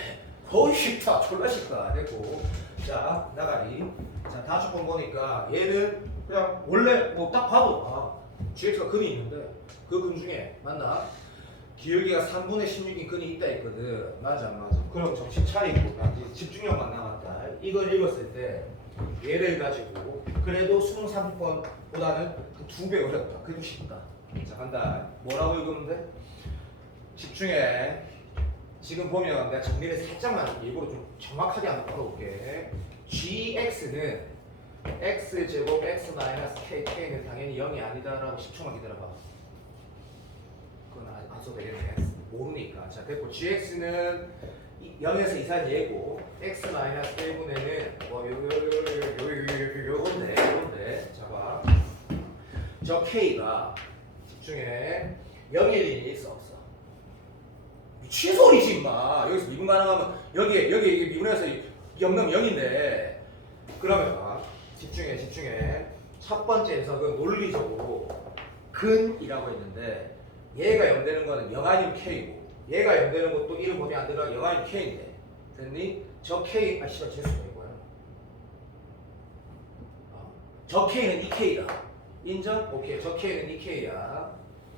거의 쉽다. 졸라 쉽다. 됐고 자 나가리. 자 다섯 번 보니까 얘는 그냥 원래 뭐 딱 봐도 GX가 근이 있는데 그 근 중에 맞나? 기울기가 3분의 16인 근이 있다 했거든. 맞아 안 맞아? 그럼 정신 차리고 이제 집중력만 남았다. 이걸 읽었을 때 얘를 가지고 그래도 수능 3번보다는 그 2배 어렵다. 그래도 쉽다. 자 간다. 뭐라고 읽으면 돼? 집중해. 지금 보면 내가 정리를 살짝만 일부러 좀 정확하게 한번 풀어볼게. gx는 x제곱 x 마이너스 k는 당연히 0이 아니다라고 10초만 기다려봐. 그건 안 써도 되겠네. 모르니까. 자 됐고 gx는 0에서 이상 얘고 x 마이너스 1분에는 뭐 요건데 자 봐. 저 k가 집중해 0일 일이 있어 없어? 미친 소리지 임마. 여기서 미분 가능하면 여기 미분해서 0 넣으면 0인데 그러면 집중해. 첫 번째 해석은 논리적으로 근이라고 했는데 얘가 0 되는 거는 0 아니면 k고 얘가 0 되는 것도 1을 보면 안 되나 0 아니면 k인데 됐니? 저 k 씨발 재수가 이거야. 저 k는 2k다. 인정? 오케이. 저 k는 2k야.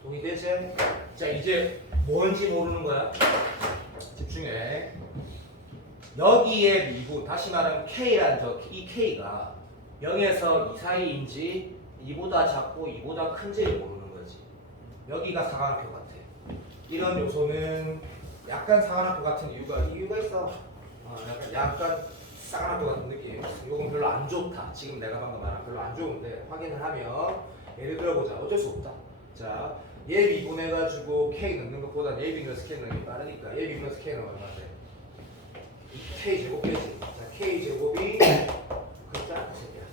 동의되지? 자 이제 뭔지 모르는 거야. 집중해. 여기에 미분 다시 말하면 k란 이 k가 0에서 2 사이인지 2보다 작고 2보다 큰지를 모르는 거지. 여기가 사관학교 같아. 이런 요소는 약간 사관학교 같은 이유가 있어. 약간 사관학교 같은 느낌. 이건 별로 안 좋다. 지금 내가 방금 말한 별로 안 좋은데 확인을 하면 예를 들어보자. 어쩔 수 없다. 자, 얘 미분해가지고 k 넣는 것보다 얘 미분해서 k 넣는 게 빠르니까 얘 미분해서 k 넣으면 얼마 돼? k 제곱 되지. 자, k 제곱이 그 짧은 새끼야.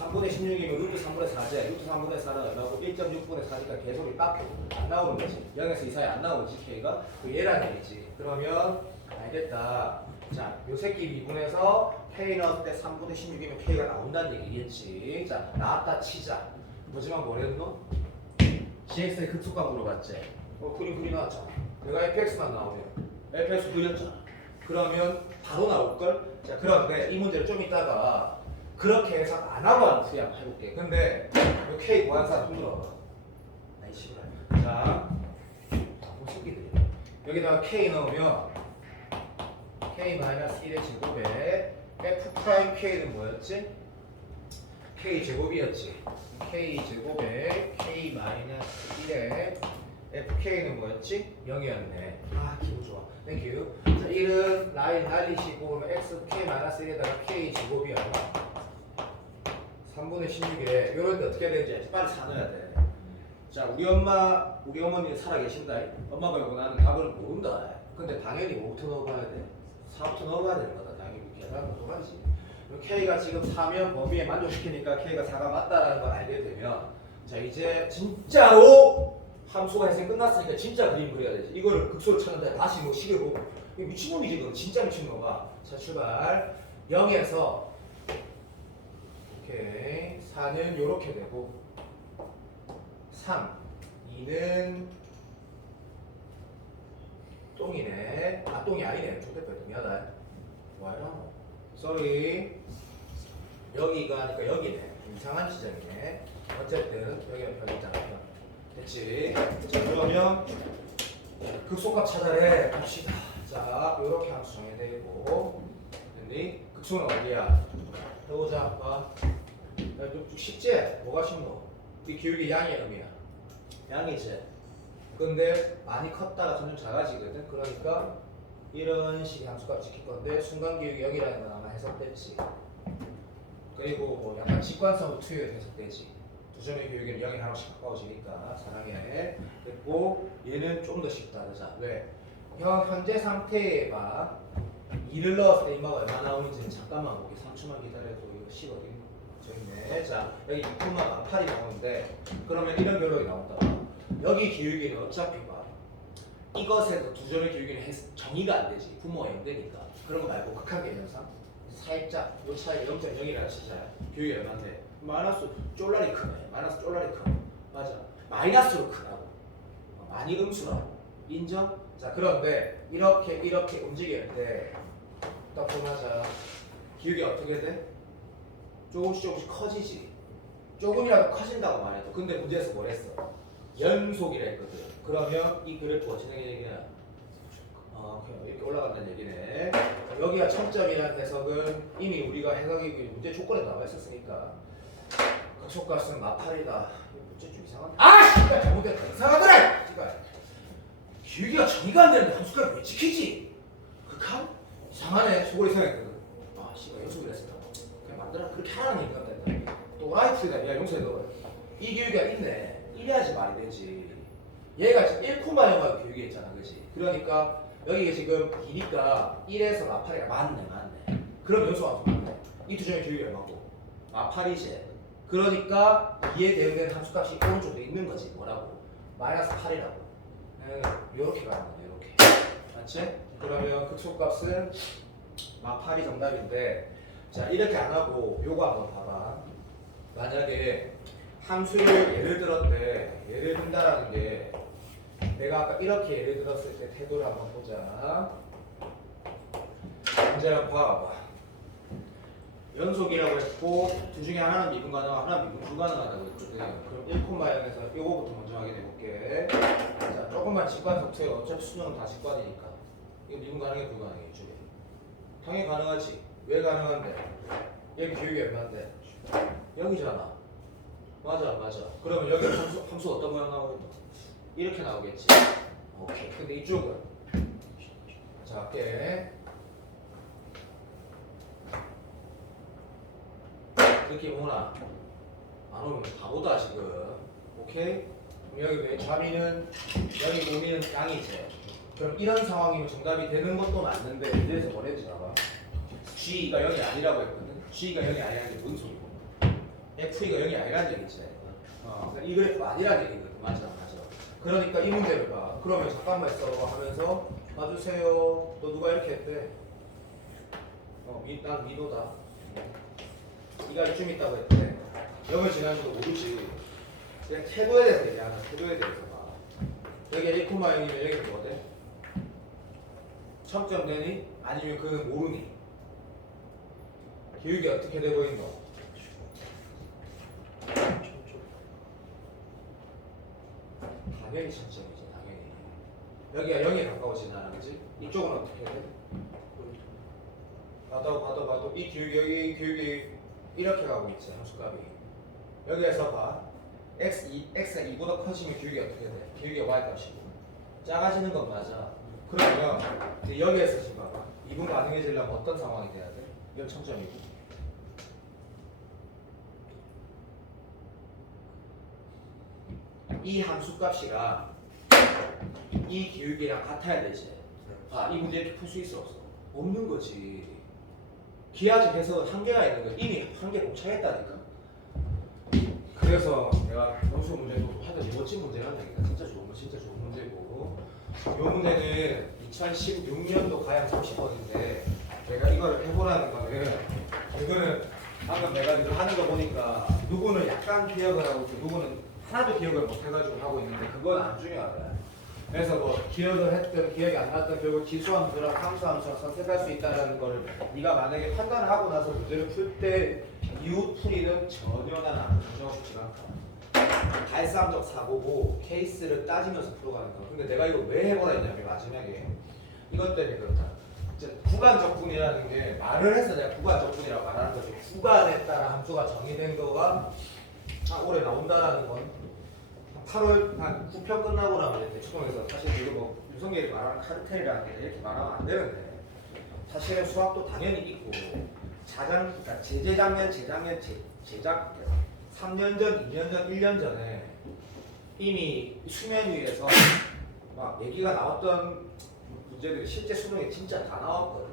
3분의 16이면 루트 3분의 4제. 루트 3분의 4는 얼마고 1.6분의 4니까 계속이 빡 안 나오는 거지. 0에서 이 사이 안 나오지 K가. 그 얘란 얘기지. 그러면 알겠다. 자, 요 새끼 미분해서 K 넣을 때 3분의 16이면 K가 나온다는 얘기겠지. 자, 나왔다 치자. 마지막 뭐랬노? GX의 극소가 물어봤지. 그림 나왔잖아. 내가 fx만 나오면 fx 그렸잖아. 그러면 바로 나올걸? 자, 그런데 이 문제를 좀 이따가 그렇게 해서 안 하고 하는 풀이 한번 해볼게. 근데 요 K 구한 사람 손 들어봐. 아이 씨발. 자, 새끼들이 여기다가 K 넣으면 K-1의 제곱에 F'K는 뭐였지? K 제곱이었지. K 제곱에 K-1의 FK는 뭐였지? 0이었네. 아, 기분 좋아. 땡큐. 자, 1은 라인 날리시고 그러면 XK-1에다가 K 제곱이 얼마? 3분의 16이래. 요럴 때 어떻게 해야 되는지 빨리 사놔야 돼. 자, 우리 어머니는 살아계신다. 엄마가 이거 나는 답을 모른다. 근데 당연히 뭐부터 넣어봐야 돼? 4부터 넣어봐야 되는 거다. 당연히 계산 도서관이지. K가 지금 4면 범위에 만족시키니까 K가 4가 맞다라는 걸 알게 되면 자, 이제 진짜로 함수가 해석 끝났으니까 진짜 그림 그려야 되지. 이거를 극소를 찾는데 다시 뭐 식을 보고 이거 미친놈이지. 이거 진짜 미친놈아. 자, 출발. 0에서 오케이 4는 요렇게 되고 3 2는 똥이네. 아, 똥이 아니네. 좋겠다. 미안하다. 뭐야? 쏘리. 여기가 그러니까 여기네. 이상한 지점이네. 어쨌든 여기가 별이잖아. 됐지? 자, 그러면 극소값 찾아내 갑시다. 자, 요렇게 함수 정해되고 됐니? 극소는 어디야? 해보자. 아빠. 야, 좀 쉽지? 뭐가 쉽노? 이 기울기 양이 음이야. 양이지. 근데 많이 컸다가 점점 작아지거든. 그러니까 이런 식의 함수값 지킬 건데 순간 기울기 0이라는 건 아마 해석됐지. 그리고 뭐 약간 직관성으로 투여해서 해석되지. 두 점의 기울기는 0이 하나씩 가까워지니까 사랑해. 됐고 얘는 좀 더 쉽다. 그자 왜? 현재 상태에 봐. 2를 넣었을 때 이마가 얼마 나오는지는 잠깐만 보기. 3초만 기다려도 이거 식거든. 저기 있네. 자, 여기 6분만 8이 나오는데 그러면 이런 결론이 나온다. 여기 기울기는 어차피 봐. 이것에서 두 점의 기울기는 정의가 안 되지. 부모가 0되니까. 그런 거 말고 극한 개념상 살짝 요 차이 0.0이라는 치자. 기울기 얼마인데? 마이너스 쫄라리 크네. 마이너스 쫄라리 크네. 맞아. 마이너스로 크다고. 많이 음수라고. 인정? 자, 그런데 이렇게 움직일 때 딱 보자마자 기울기 어떻게 돼? 조금씩 커지지. 조금이라도 커진다고 말해도. 근데 문제에서 뭘 했어? 연속이라 했거든. 그러면 이 그래프가 진행의 얘기는 그냥 이렇게 올라간다는 얘기네. 여기가 청점이라는 해석은 이미 우리가 해석이 문제 조건에 나와 있었으니까 극소값은 마팔이다. 문제 좀 이상한데. 진짜 잘못됐다. 이상하더라. 진짜 기울기가 정의가 안 되는데 함수값을 왜 지키지? 극한? 이상하네. 속으로 생각했거든. 씨발 연속이라 했다. 그냥 만들어. 그렇게 하라는 얘기가 된다. 또 라이트다. 야, 용서해 너. 이 기울기가 있네. 이래야지 말이 되지. 얘가 지금 1,0가 기울기 있잖아. 그렇지? 그러니까 여기가 지금 기니까 1에서 마팔이가 맞네. 그럼 연소함수 맞네. 이 두 점의 기울기가 맞고 마팔이지. 그러니까 2에 대응되는 함수값이 오른쪽에 있는 거지. 뭐라고? 마이너스 8이라고. 요렇게 가는 거네. 요렇게. 맞지? 그러면 극소값은 마팔이 정답인데 자, 이렇게 안 하고 요거 한번 봐봐. 만약에 함수를 예를 든다라는 게 내가 아까 이렇게 예를 들었을 때 태도를 한번 보자. 문제 한번 봐봐. 연속이라고 했고 둘 중에 하나는 미분 가능하고 하나는 미분 불가능하다고 했거든. 그럼 1,0에서 요거부터 먼저 확인해 볼게. 자, 조금만 직관석 투여. 어차피 수능은 다 직관이니까. 이거 미분 가능해 불가능해 이쪽에. 당연히 가능하지. 왜 가능한데? 여기 기울기 얼마인데? 여기잖아. 맞아. 그러면 여기 함수 어떤 모양 나오겠노? 이렇게 나오겠지. 오케이. 근데 이쪽은 자, 할게. 느낌 오나? 안 오면 바보다 지금. 오케이? 여기 왜 좌미는 여기 우미는 양이지. 그럼 이런 상황이면 정답이 되는 것도 맞는데 문제에서 뭘 했지 봐봐. G가 0이 아니라고 했거든. G가 0이 아니라는 게 무슨 소리고? FE가 0이 아니란 얘기지. 이 그래프가 아니란 얘기거든. 맞아. 그러니까 이 문제를 봐. 그러면 잠깐만 있어 하면서 봐주세요. 너 누가 이렇게 했대? 난 민호다. 네가 이쯤 있다고 했대. 0을 지나는지도 모르지. 그냥 태도에 대해서 얘기하자. 태도에 대해서 봐. 여기 1,0이면 여기는 뭐 돼? 청점되니? 아니면 그는 모르니? 교육이 어떻게 돼 보인노? 당연히 청점이지. 당연히. 여기가 0에 가까워지나 그지? 이쪽은 어떻게 돼? 봐도 이 교육이 여기 교육이 이렇게 가고 있지. 함수값이. 여기에서 봐. x가 2보다 커지면 교육이 어떻게 돼? 교육의 y값이고 작아지는 건 맞아. 그러면 이제 여기에서 지금 봐봐. 2분 가능해지려면 어떤 상황이 돼야 돼? 이건 청점이고 이 함수값이랑 이 기울기랑 같아야 되지. 이 문제 이렇게 풀 수 있어 없어? 없는 거지. 기하적 해석은 한계가 있는 거야. 이미 한계 복차했다니까. 그래서 내가 영수 문제도 하여튼 멋진 문제란 얘기다. 진짜 좋은 문제고 이 문제는 2016년도 가양 30번인데 내가 이걸 해보라는 거는 이거는 방금 내가 이거 하는 거 보니까 누구는 약간 기억을 하고 누구는 하나도 기억을 못 해가지고 하고 있는데 그건 안 중요하다. 그래서 뭐 기억을 했든 기억이 안 났든 결국 기수함수랑 함수랑 선택할 수 있다는 걸 네가 만약에 판단을 하고 나서 문제를 풀 때 이후 풀이는 전혀 난 안정하고 싶지 않다. 발상적 사고고 케이스를 따지면서 풀어가는 거. 근데 내가 이거 왜 해보라 했냐면 마지막에 이것 때문에 그렇다. 이제 구간적분이라는 게 말을 해서 내가 구간적분이라고 말하는 거지. 구간에 따라 함수가 정의된 거가 올해 나온다라는 건 8월 한 9편 끝나고 나면 이제 대충해서 사실 이거 뭐 유성계를 말하는 카르텔이라는 게 이렇게 말하면 안 되는데 사실은 수학도 당연히 있고 그러니까 재작년, 제작 3년 전, 2년 전, 1년 전에 이미 수면 위에서 막 얘기가 나왔던 문제들이 실제 수능에 진짜 다 나왔거든.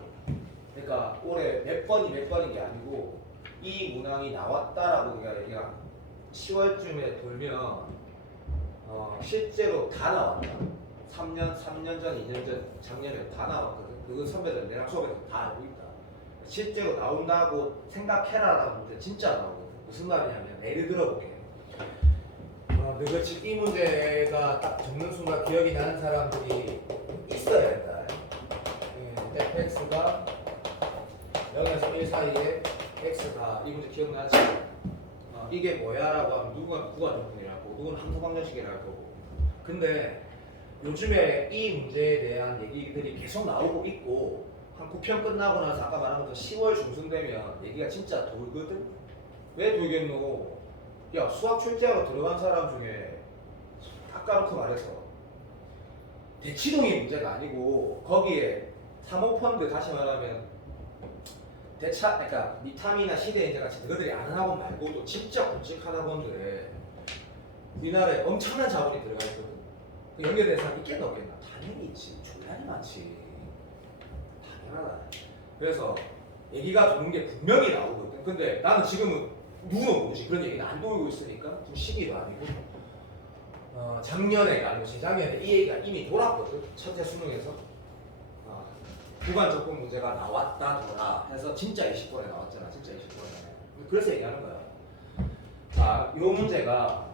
그러니까 올해 몇 번인 게 아니고 이 문항이 나왔다라고 우리가 얘기가 10월쯤에 돌면 실제로 다 나왔다. 3년 전, 2년 전, 작년에 다 나왔거든. 그건 선배들 내랑 수업에서 다 알고 있다. 실제로 나온다고 생각해라라는 문제 진짜 나오거든. 무슨 말이냐면 예를 들어볼게. 너가 지금 이 문제가 딱 듣는 순간 기억이 나는 사람들이 있어야 된다. fx가 0에서 1 사이에 x가 이 문제 기억나지? 이게 뭐야라고 하면 누구가 구간적분이라고 누구는 함수방정식이라고 하고. 근데 요즘에 이 문제에 대한 얘기들이 계속 나오고 있고 한 9편 끝나고 나서 아까 말한 것처럼 10월 중순 되면 얘기가 진짜 돌거든? 왜 돌겠노? 야 수학 출제하러 들어간 사람 중에 아까부터 말해서 대치동이 문제가 아니고 거기에 사모펀드 다시 말하면 그러니까 미탐이나 시대인재 같이 너희들이 아는 학원 말고도 직접 굵직한 학원들에 우리나라에 엄청난 자본이 들어가 있거든. 그 연결된 사람 있겠나 없겠나? 당연히 있지. 존나니 많지. 당연하다. 그래서 얘기가 도는 게 분명히 나오거든. 근데 나는 지금은 누구는 모르지. 그런 얘기는 안 돌고 있으니까 좀 시기도 아니고 작년에 아니고 재작년에 이 얘기가 이미 돌았거든. 첫째 수능에서 구간 적분 문제가 나왔다더라 해서 진짜 20번에 나왔잖아. 진짜 20번에. 그래서 얘기하는 거야. 이 문제가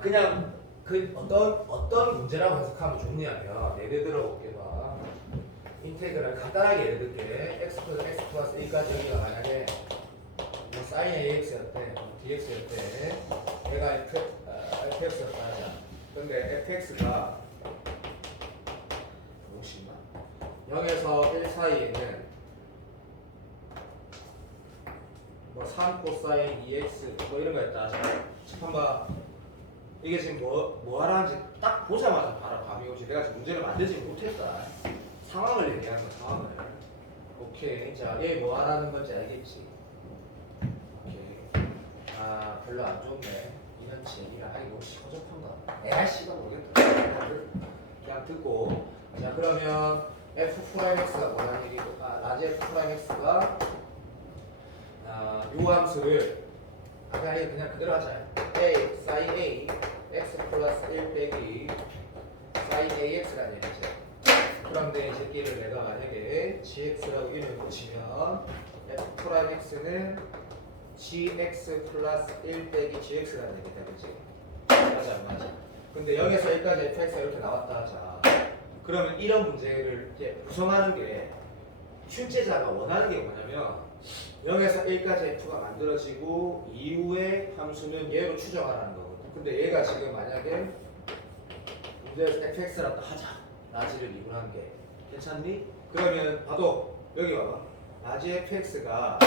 그냥 그 어떤 문제라고 해석하면 좋냐면 예를 들어 볼게 봐. 인테그랄 간단하게 예를 들게 x 플러스 1까지 여기가 만약에 뭐 sin ax였대, dx였대, 얘가 fx였다 하자. 근데 fx가 0에서 1 사이에는 뭐 3 코사인 2x 뭐 이런 거 있다 하자. 한번 이게 지금 뭐 하라는지 딱 보자마자 바로 감이 오지. 내가 지금 문제를 만들지 못했다. 상황을 얘기하는 거야. 상황을. 오케이. 자, 얘 뭐 하라는 건지 알겠지? 오케이. 별로 안 좋네. 이런 재미가 너무 허접한가? 에라씨가 모르겠다. 그냥 듣고. 자, 그러면 f'x가 뭐라는 얘기고, 라지 f'x가 요 함수를 그냥 그대로 하자. A sin A x 플러스 1 빼기 sin AX라는 얘기지. 그런데 이 새끼를 내가 만약에 GX라고 이름을 붙이면 F 프라임 X는 GX 플러스 1 빼기 GX라는 얘기다, 그치? 맞아, 안 맞아? 근데 0에서 1까지 fx가 이렇게 나왔다 하자. 그러면 이런 문제를 이제 구성하는 게 출제자가 원하는 게 뭐냐면 0에서 1까지 f가 만들어지고 이후에 함수는 얘로 추정하라는 거거든. 근데 얘가 지금 만약에 문제에서 fx라고 하자. 라지를 미분한 게 괜찮니? 그러면 봐도 여기 봐봐. 라지 fx가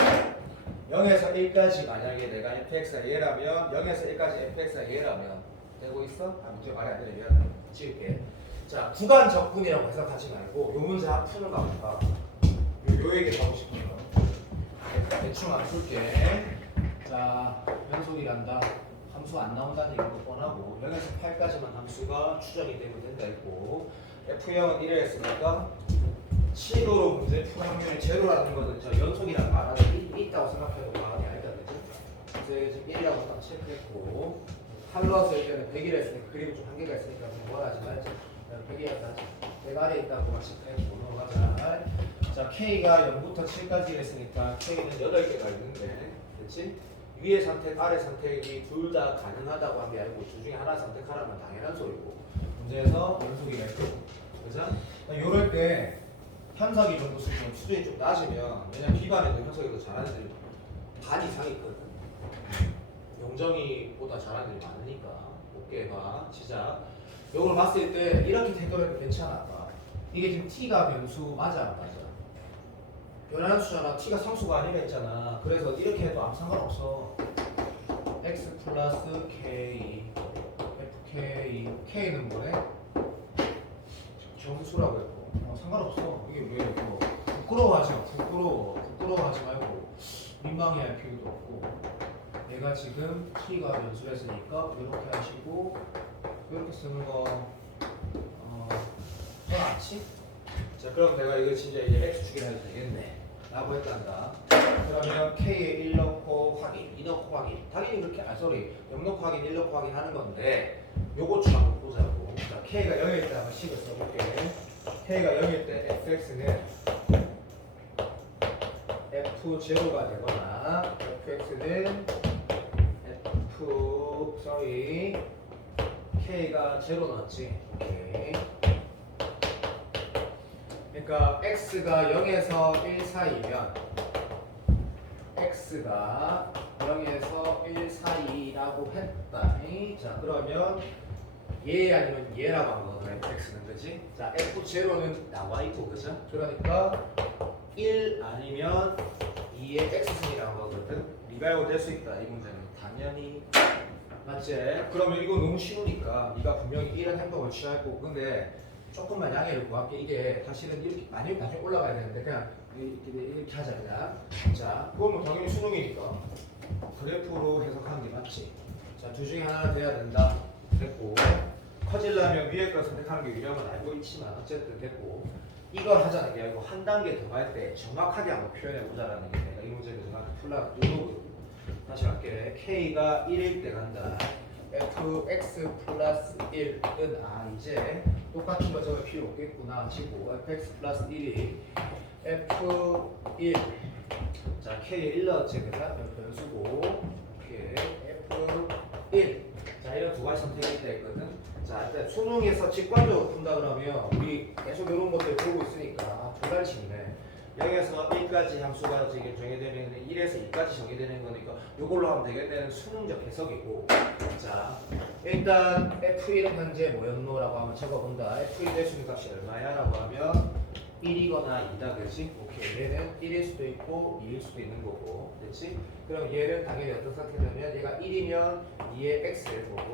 0에서 1까지 만약에 내가 fx가 얘라면 0에서 1까지 fx가 얘라면 되고 있어? 문제 말이 안 되네. 미안해. 지울게. 자, 구간 적분이라고 해석하지 말고 요 문제 푸는 거 보니까 요 얘기 하고 싶어요. 대충 안 풀게. 자, 연속이란다. 함수 안 나온다는 얘기도 뻔하고 0에서 8까지만 함수가 추정이 되면 된다 했고 F0은 1에 했으니까 7으로 문제 풀 확률이 제로라는 것은 저 연속이라는 말 안에 있다고 생각해도 과언이 아니다, 그죠? 그래서 지금 1이라고 딱 체크했고 칼러스 일단은 100이라 했으니까 그림이 좀 한계가 있으니까 뭐라 하지 말지. 100이었다 하지. 내가 아래에 있다고 체크했고 넘어가자. 자, K가 0부터 7까지 했으니까 K는 8개가 있는데 그렇지? 위의 선택, 아래 선택이 둘 다 가능하다고 한 게 아니고 둘 중에 하나 선택하라면 당연한 소리고 문제에서 연속이가 있고 그죠? 요럴 때 현석이 정도 수준, 수준이 좀 낮으면 왜냐면 B반에도 현석이 더 잘하는 애들이 반 이상 있거든. 용정이보다 잘하는 애들이 많으니까 어깨가 시작. 요걸 봤을 때 이렇게 태도해도 괜찮아. 이게 지금 T가 변수 맞아 안 맞아? 변하는 수잖아. T가 상수가 아니라 했잖아. 그래서 이렇게 해도 아무 상관없어. X 플러스 K FK K는 뭐래? 정수라고 했고 상관없어. 이게 왜 뭐 부끄러워하지 마. 부끄러워하지 말고 민망해할 필요도 없고 얘가 지금 T가 변수였으니까 이렇게 하시고 이렇게 쓰는 거 더 낫지? 자, 그럼 내가 이거 진짜 이제 X축이라 해도 되겠네 라고 했단다. 그러면 K에 1 넣고 확인, 2 넣고 확인 당연히 그렇게, 0 넣고 확인, 1 넣고 확인 하는 건데 요거 좀 한번 보자고. 자, K가 0일 때 한번 식을 써볼게. K가 0일 때 fx는 f0가 되거나 fx는 K가 0 넣었지. 오케이. 그러니까 x가 0에서 1 사이면 x가 0에서 1 사이라고 했다. 자, 그러면 얘 아니면 얘라고 한 거거든. fx는 그지? 자, f0는 나와 있고 그죠? 그러니까 1 아니면 2의 x승이라고 하거든. 리발고 될 수 있다. 이 문제는 당연히 맞지? 그러면 이거 너무 쉬우니까 네가 분명히 이런 행동을 취할 거고 근데 조금만 양해를 구할게. 이게 사실은 이렇게 많이 나중에 올라가야 되는데 그냥 이렇게 하자 그냥. 자, 그건 뭐 당연히 수능이니까 그래프로 해석하는 게 맞지. 자, 둘 중에 하나는 돼야 된다. 됐고 커질려면 위에 걸 선택하는 게 유리한 건 알고 있지만 어쨌든 됐고 이걸 하자는 게 아니고 한 단계 더 갈 때 정확하게 한번 표현해 보자라는 게 내가 이 문제를 정확히 풀라고 누르고 다시 할게. K가 1일 때 간다. fx 플러스 1은 이제 똑같은 거 적을 필요 없겠구나 치고 fx 플러스 1이 f1 자 K에 1 넣었지 그다 변수고 이렇게 f1 자 이런 두 가지 선택이 있다 했거든. 자 일단 수능에서 직관적으로 푼다 그러면 우리 계속 이런 것들 보고 있으니까 두 가지 있네. 0에서 1까지 함수가 지금 정해되면 1에서 2까지 정해되는 거니까 이걸로 하면 되겠다는 수능적 해석이고 자 일단 F1은 현재 뭐였노라고 한번 적어본다. F1 대수는 값이 얼마야? 라고 하면 1이거나 2다 그렇지? 오케이 얘는 1일 수도 있고 2일 수도 있는 거고 그렇지? 그럼 얘는 당연히 어떤 상태냐면 얘가 1이면 2의 x일 거고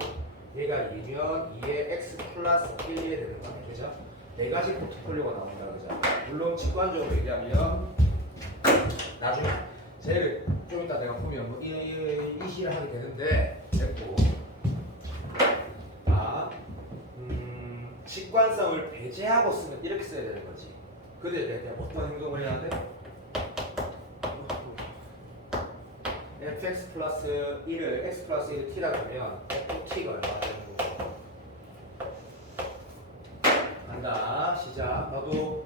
얘가 2면 2의 x 플러스 1이 되는 거네 그죠? 네 가지 포트폴리오가 나온다 그죠? 물론 직관적으로 얘기하면 나중에 쟤를 좀 이따 내가 보면 뭐 이시를 하게 되는데 됐고 직관성을 배제하고 쓰면 이렇게 써야 되는 거지. 근데 내가 어떤 행동을 해야 돼? fx 플러스 1을 x 플러스 1을 t라고 하면 ft가 얼마가 되는 거고. 간다. 시작. 너도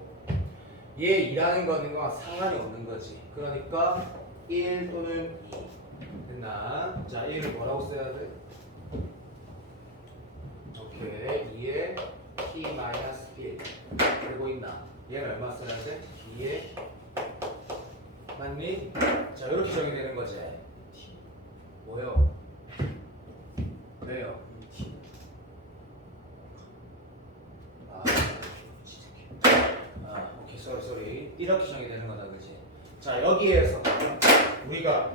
얘 2라는 거는 상관이 없는 거지. 그러니까 1 또는 2. 됐나? 자, 1을 뭐라고 써야 돼? 오케이. 2에 t-1 되고 있나? 얘는 얼마 써야 돼? 2에 맞니? 자, 이렇게 정의되는 거지. 뭐요? 왜요? 오케이, 쏘리. 이렇게 정의되는 거다, 그렇지? 자, 여기에서 우리가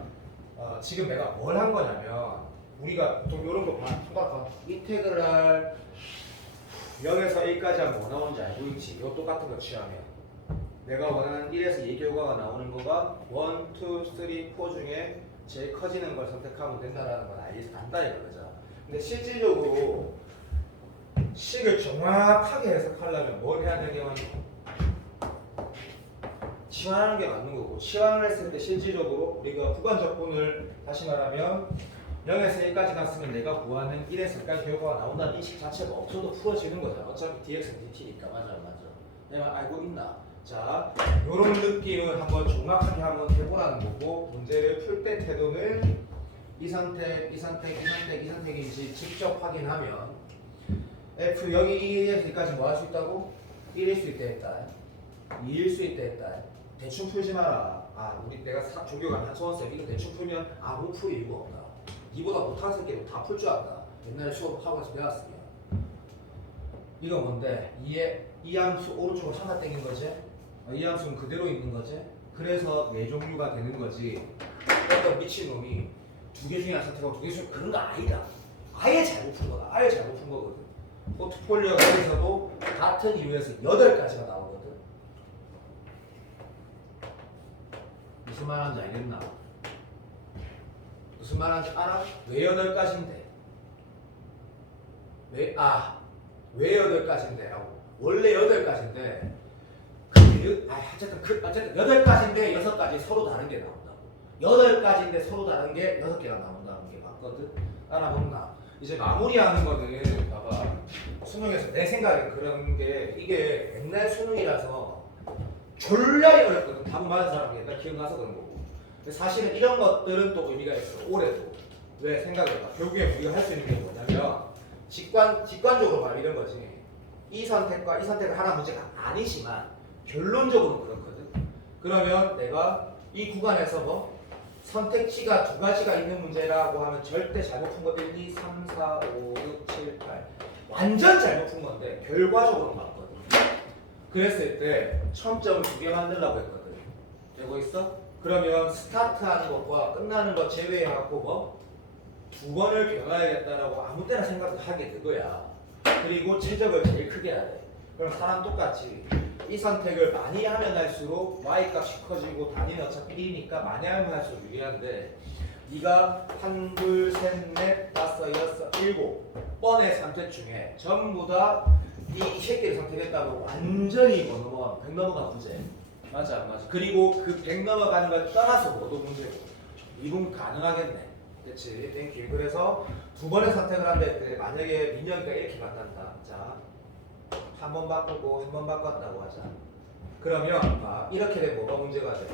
지금 내가 뭘 한 거냐면 우리가 보통 이런 거 봐. 인테그랄 0에서 1까지 하면 뭐 나오는지 알고 있지? 이거 똑같은 거 취하면 내가 원하는 1에서 2 결과가 나오는 거가 1, 2, 3, 4 중에 제일 커지는 걸 선택하면 된다라는 건 안다 이거죠. 근데 실질적으로 식을 정확하게 해석하려면 뭘 해야 되냐면 치환하는 게 맞는 거고, 치환을 했을 때 실질적으로 우리가 구간 적분을 다시 말하면 0에서 1까지 갔으면 내가 구하는 1에서 1까지 결과가 나온다는 이 식 자체가 없어도 풀어지는 거잖아. 어차피 dx는 dt니까. 맞아. 내가 알고 있나? 자, 요런 느낌을 한번 정확하게 한번 해보라는 거고, 문제를 풀 때 태도는 이 선택인지 직접 확인하면 f 여기 1에서 2까지 뭐 할 수 있다고? 1일 수 있다 했다. 2일 수 있다 했다. 대충 풀지 마라. 내가 조교가 한소원쌤 이거 대충 풀면 아무 풀 이유가 없다. 이보다 못한 새끼도 다 풀 줄 안다. 옛날에 수업 학원에서 배웠으면. 이거 뭔데? 이 함수 오른쪽으로 하나 땡긴 거지? 이 함수는 그대로 있는 거지? 그래서 네 종류가 되는 거지. 어떤 미친놈이 두 개 중에 하나 선택하고 두 개 중에 그런 거 아니다. 아예 잘못 푼 거다. 아예 잘못 푼 거거든. 포트폴리오가 여기서도 같은 이유에서 8가지가 나오거든. 무슨 말하는지 알겠나? 무슨 말하는지 알아? 왜 8가지인데? 왜 8가지인데? 라고. 원래 8가지인데 어쨌든 8가지인데 6가지 서로 다른 게 나온다고. 8가지인데 서로 다른 게 6개가 나온다는 게 맞거든? 알아본다. 이제 마무리하는 거는 봐봐. 수능에서 내 생각에 그런 게 이게 옛날 수능이라서 졸라 어렵거든. 답 맞은 사람이 옛날 기억나서 그런 거고. 근데 사실은 이런 것들은 또 의미가 있어. 올해도. 왜 생각해봐. 결국에 우리가 할 수 있는 게 뭐냐면 직관적으로 봐 이런 거지. 이 선택과 이 선택은 하나 문제가 아니지만 결론적으로 그렇거든. 그러면 내가 이 구간에서 뭐 선택지가 2가지가 있는 문제라고 하면 절대 잘못 푼 거 1, 2, 3, 4, 5, 6, 7, 8 완전 잘못 푼 건데 결과적으로 맞거든. 그랬을 때 처음점을 2개 만들려고 했거든. 되고 있어? 그러면 스타트하는 것과 끝나는 것 제외해갖고 뭐 2번을 변화해야겠다라고 아무 때나 생각을 하게 되고야. 그리고 최적을 제일 크게 해야 돼. 그럼 사람 똑같이 이 선택을 많이 하면 할수록 y값이 커지고 단위는 어차피 1이니까 많이 하면 할수록 유리한데 네가 1, 2, 3, 4, 5, 6, 7번의 선택 중에 전부 다 이 새끼를 선택했다고 완전히 뭐 100 넘어간 문제. 맞아. 그리고 그 100 넘어가는 걸 떠나서 뭐도 문제고 이분 가능하겠네. 그치? 땡큐. 그래서 2번의 선택을 한다 때 만약에 민혁이가 이렇게 만난다. 자, 한 번 바꾸고 한 번 바꿨다고 하자. 그러면 이렇게 되면 뭐가 문제가 돼?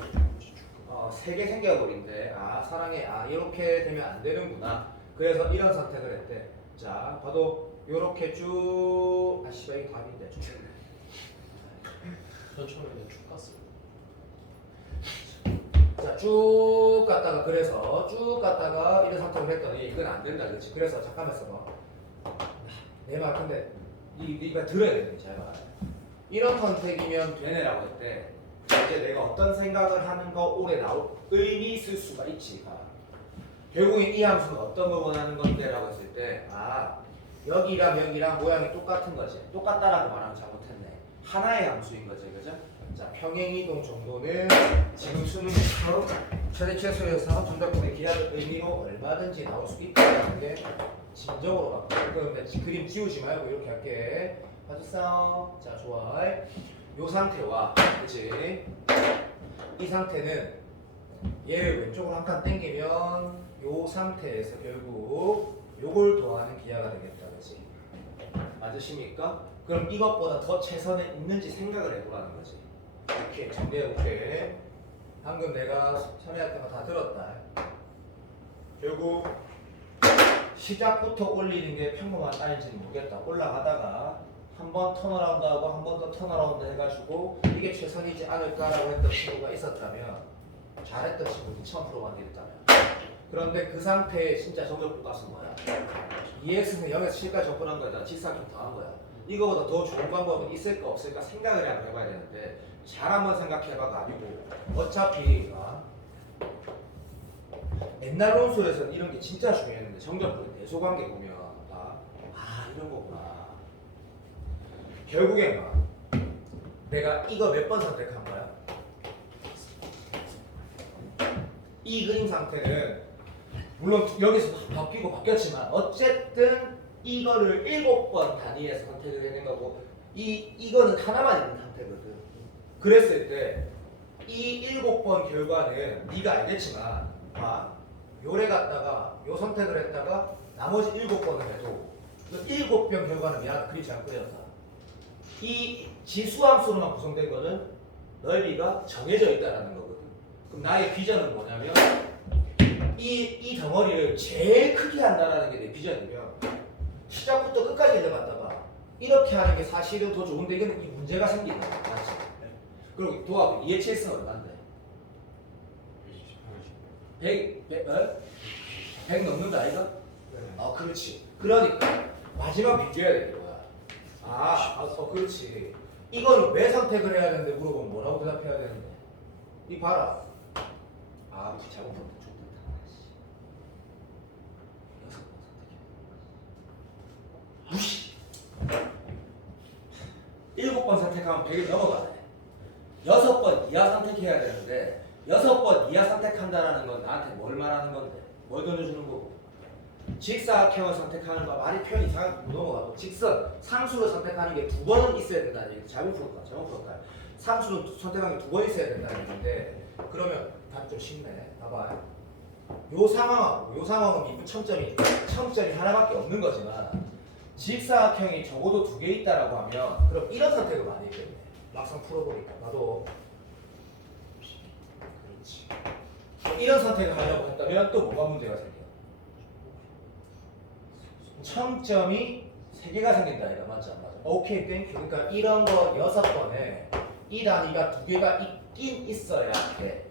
3개 생겨버린대. 사랑해. 이렇게 되면 안 되는구나. 그래서 이런 선택을 했대. 자, 봐도 요렇게 쭉 씨발 이게 답인데 저 처음에 쭉 갔어요. 자, 쭉 갔다가 그래서 쭉 갔다가 이런 선택을 했더니 이건 안 된다, 그렇지? 그래서 잠깐만 써봐. 내 말 근데 네가 들어야 되니 잘 봐. 이런 선택이면 되네라고 했대. 이제 내가 어떤 생각을 하는 거 올해 나올 의미 있을 수가 있지. 결국에 이 함수는 어떤 걸 원하는 건데라고 했을 때 여기랑 모양이 똑같은 거지. 똑같다라고 말하면 잘못했네. 하나의 함수인 거지, 그죠? 자, 평행이동 정도는 지금 수능에서 최대 최소에서 전달권의 기하의 의미로 얼마든지 나올 수 있다는 게 진정으로 맞고. 그럼 그림 지우지 말고 이렇게 할게. 봐줬어. 자, 좋아. 요 상태와 그치? 이 상태는 얘를 왼쪽으로 한 칸 당기면 요 상태에서 결국 요걸 더하는 기하가 되겠다, 그렇지? 맞으십니까? 그럼 이것보다 더 최선에 있는지 생각을 해보라는 거지. 오케이, 정리해볼게. 방금 내가 참여했던 거 다 들었다. 결국 시작부터 올리는 게 평범한 아닌지는 모르겠다. 올라가다가 한 번 턴어라운드 하고 한 번 더 턴어라운드 해가지고 이게 최선이지 않을까라고 했던 친구가 있었다면, 잘했던 친구는 2000% 만들었다면, 그런데 그 상태에 진짜 정적 값은 뭐야? 2x는 0에서 7까지 접근한 거에다 직사각 더한 거야. 이거보다 더 좋은 방법은 있을까 없을까 생각을 한번 해봐야 되는데, 잘 한번 생각해봐가 아니고, 어차피 옛날 논술에서는 이런 게 진짜 중요했는데 정적분의 대소관계 보면 이런 거구나. 결국엔 내가 이거 몇 번 선택한 거야? 이 그림 상태는 물론 여기서 바뀌고 바뀌었지만 어쨌든 이거를 7번 단위에서 선택을 해낸 거고, 이거는 하나만 있는 상태거든. 그랬을 때 이 7번 결과는 네가 알겠지만 요래 갔다가 요 선택을 했다가 나머지 7번을 해도 그 7번 결과는 미안 그리 잘 그렸다. 이 지수함수로만 구성된 거는 넓이가 정해져 있다라는 거거든. 그럼 나의 비전은 뭐냐면 이 덩어리를 제일 크게 한다라는 게 내 비전이면 시작부터 끝까지 내려갔다가 이렇게 하는 게 사실은 더 좋은데 이거는 이 문제가 생긴다. 맞지? 그리고 도합 2x는 얼마인데? 100 넘는다 아이가? 네. 그렇지. 그러니까 마지막 비교해야 되는 거야. 그렇지. 이거는 왜 선택을 해야 되는데 물어보면 뭐라고 대답해야 되는데? 이 봐라. 잘못 본다. 무시. 7번 선택하면 100이 넘어가네. 6번 이하 선택해야 되는데 6번 이하 선택한다라는 건 나한테 뭘 말하는 건데? 뭘 던져주는 거고? 직사각형을 선택하는 거 말이 표현 이상하게 넘어가고, 직선, 상수를 선택하는 게 2번은 있어야 된다는 얘기. 잘못 풀었다. 상수는 선택하는 게 2번 있어야 된다는 얘기인데, 그러면 답이 좀 쉽네. 봐봐. 요 상황하고 요 상황은 미분 첨점이 하나밖에 없는 거지만 직사각형이 적어도 2개 있다라고 하면 그럼 이런 선택을 많이 했겠네. 막상 풀어보니까 나도 그렇지. 이런 선택을 하려고 했다면 또 뭐가 문제가 생겨? 첨점이 3개가 생긴다 이거 맞지 안 맞아? 오케이 땡큐. 그러니까 이런 거 6번에 이 단위가 2개가 있긴 있어야 돼.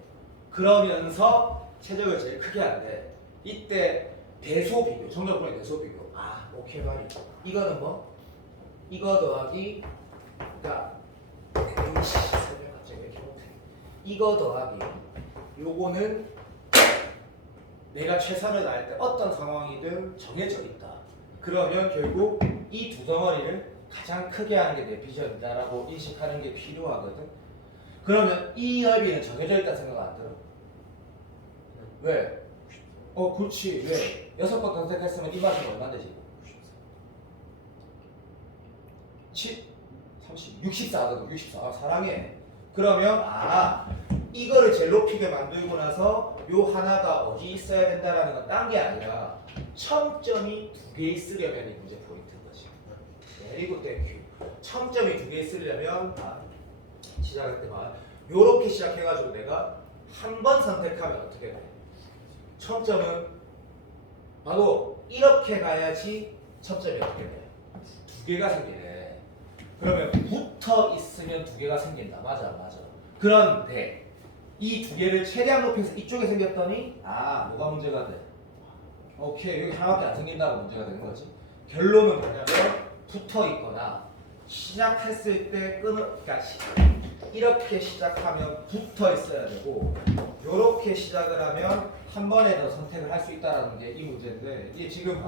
그러면서 최적을 제일 크게 하는데 이때 대소 비교, 정적분의 대소 비교. 오케이 말이. 이거는 뭐? 이거 더하기 설명 갑자기 왜 이렇게 못해? 이거 더하기 요거는 내가 최선을 다할 때 어떤 상황이든 정해져 있다. 그러면 결국 이 두 덩어리를 가장 크게 하는 게 내 비전이다라고 인식하는 게 필요하거든. 그러면 이 넓이는 정해져 있다 생각 안 들어? 왜? 그렇지. 왜? 6번 선택했으면 이 맛은 얼마인데 지금? 64거든. 64. 사랑해. 그러면 이거를 제일 높이게 만들고 나서 요 하나가 어디 있어야 된다라는 건 딴 게 아니라 첨점이 2개 있으려면 이 문제 포인트인 거지. 그리고 땡큐. 첨점이 2개 있으려면 시작할 때만 요렇게 시작해가지고 내가 한 번 선택하면 어떻게 돼? 첨점은 바로 이렇게 가야지 첨점이 어떻게 돼? 2개가 생기네. 그러면 붙어 있으면 2개가 생긴다. 맞아. 그런데 이 2개를 최대한 높여서 이쪽에 생겼더니 뭐가 문제가 돼? 오케이, 여기 하나밖에 안 생긴다고 문제가 되는 거지. 결론은 뭐냐면 붙어 있거나 시작했을 때 그러니까 이렇게 시작하면 붙어 있어야 되고, 이렇게 시작을 하면 한 번에 더 선택을 할 수 있다는 게 이 문제인데, 이게 지금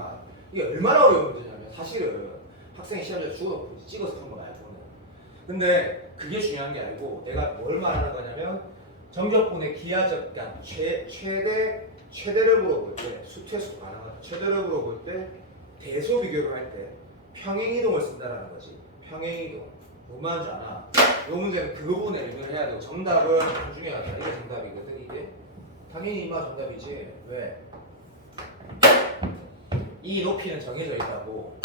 이게 얼마나 어려운 문제냐면 사실은 학생이 시험지를 찍어서 푼 거 말고는. 근데 그게 중요한 게 아니고 내가 뭘 말하는 거냐면 정적분의 기하적, 그러니까 최대를 물어볼 때 수퇴수 가능하다. 최대를 물어볼 때 대소 비교를 할 때 평행이동을 쓴다라는 거지. 평행이동. 뭔 말인지 아나? 이 문제는 그 부분에 의미를 해야 되고, 정답은 중요하다. 이게 정답이거든. 이게 당연히 이마 정답이지. 왜? 이 높이는 정해져 있다고.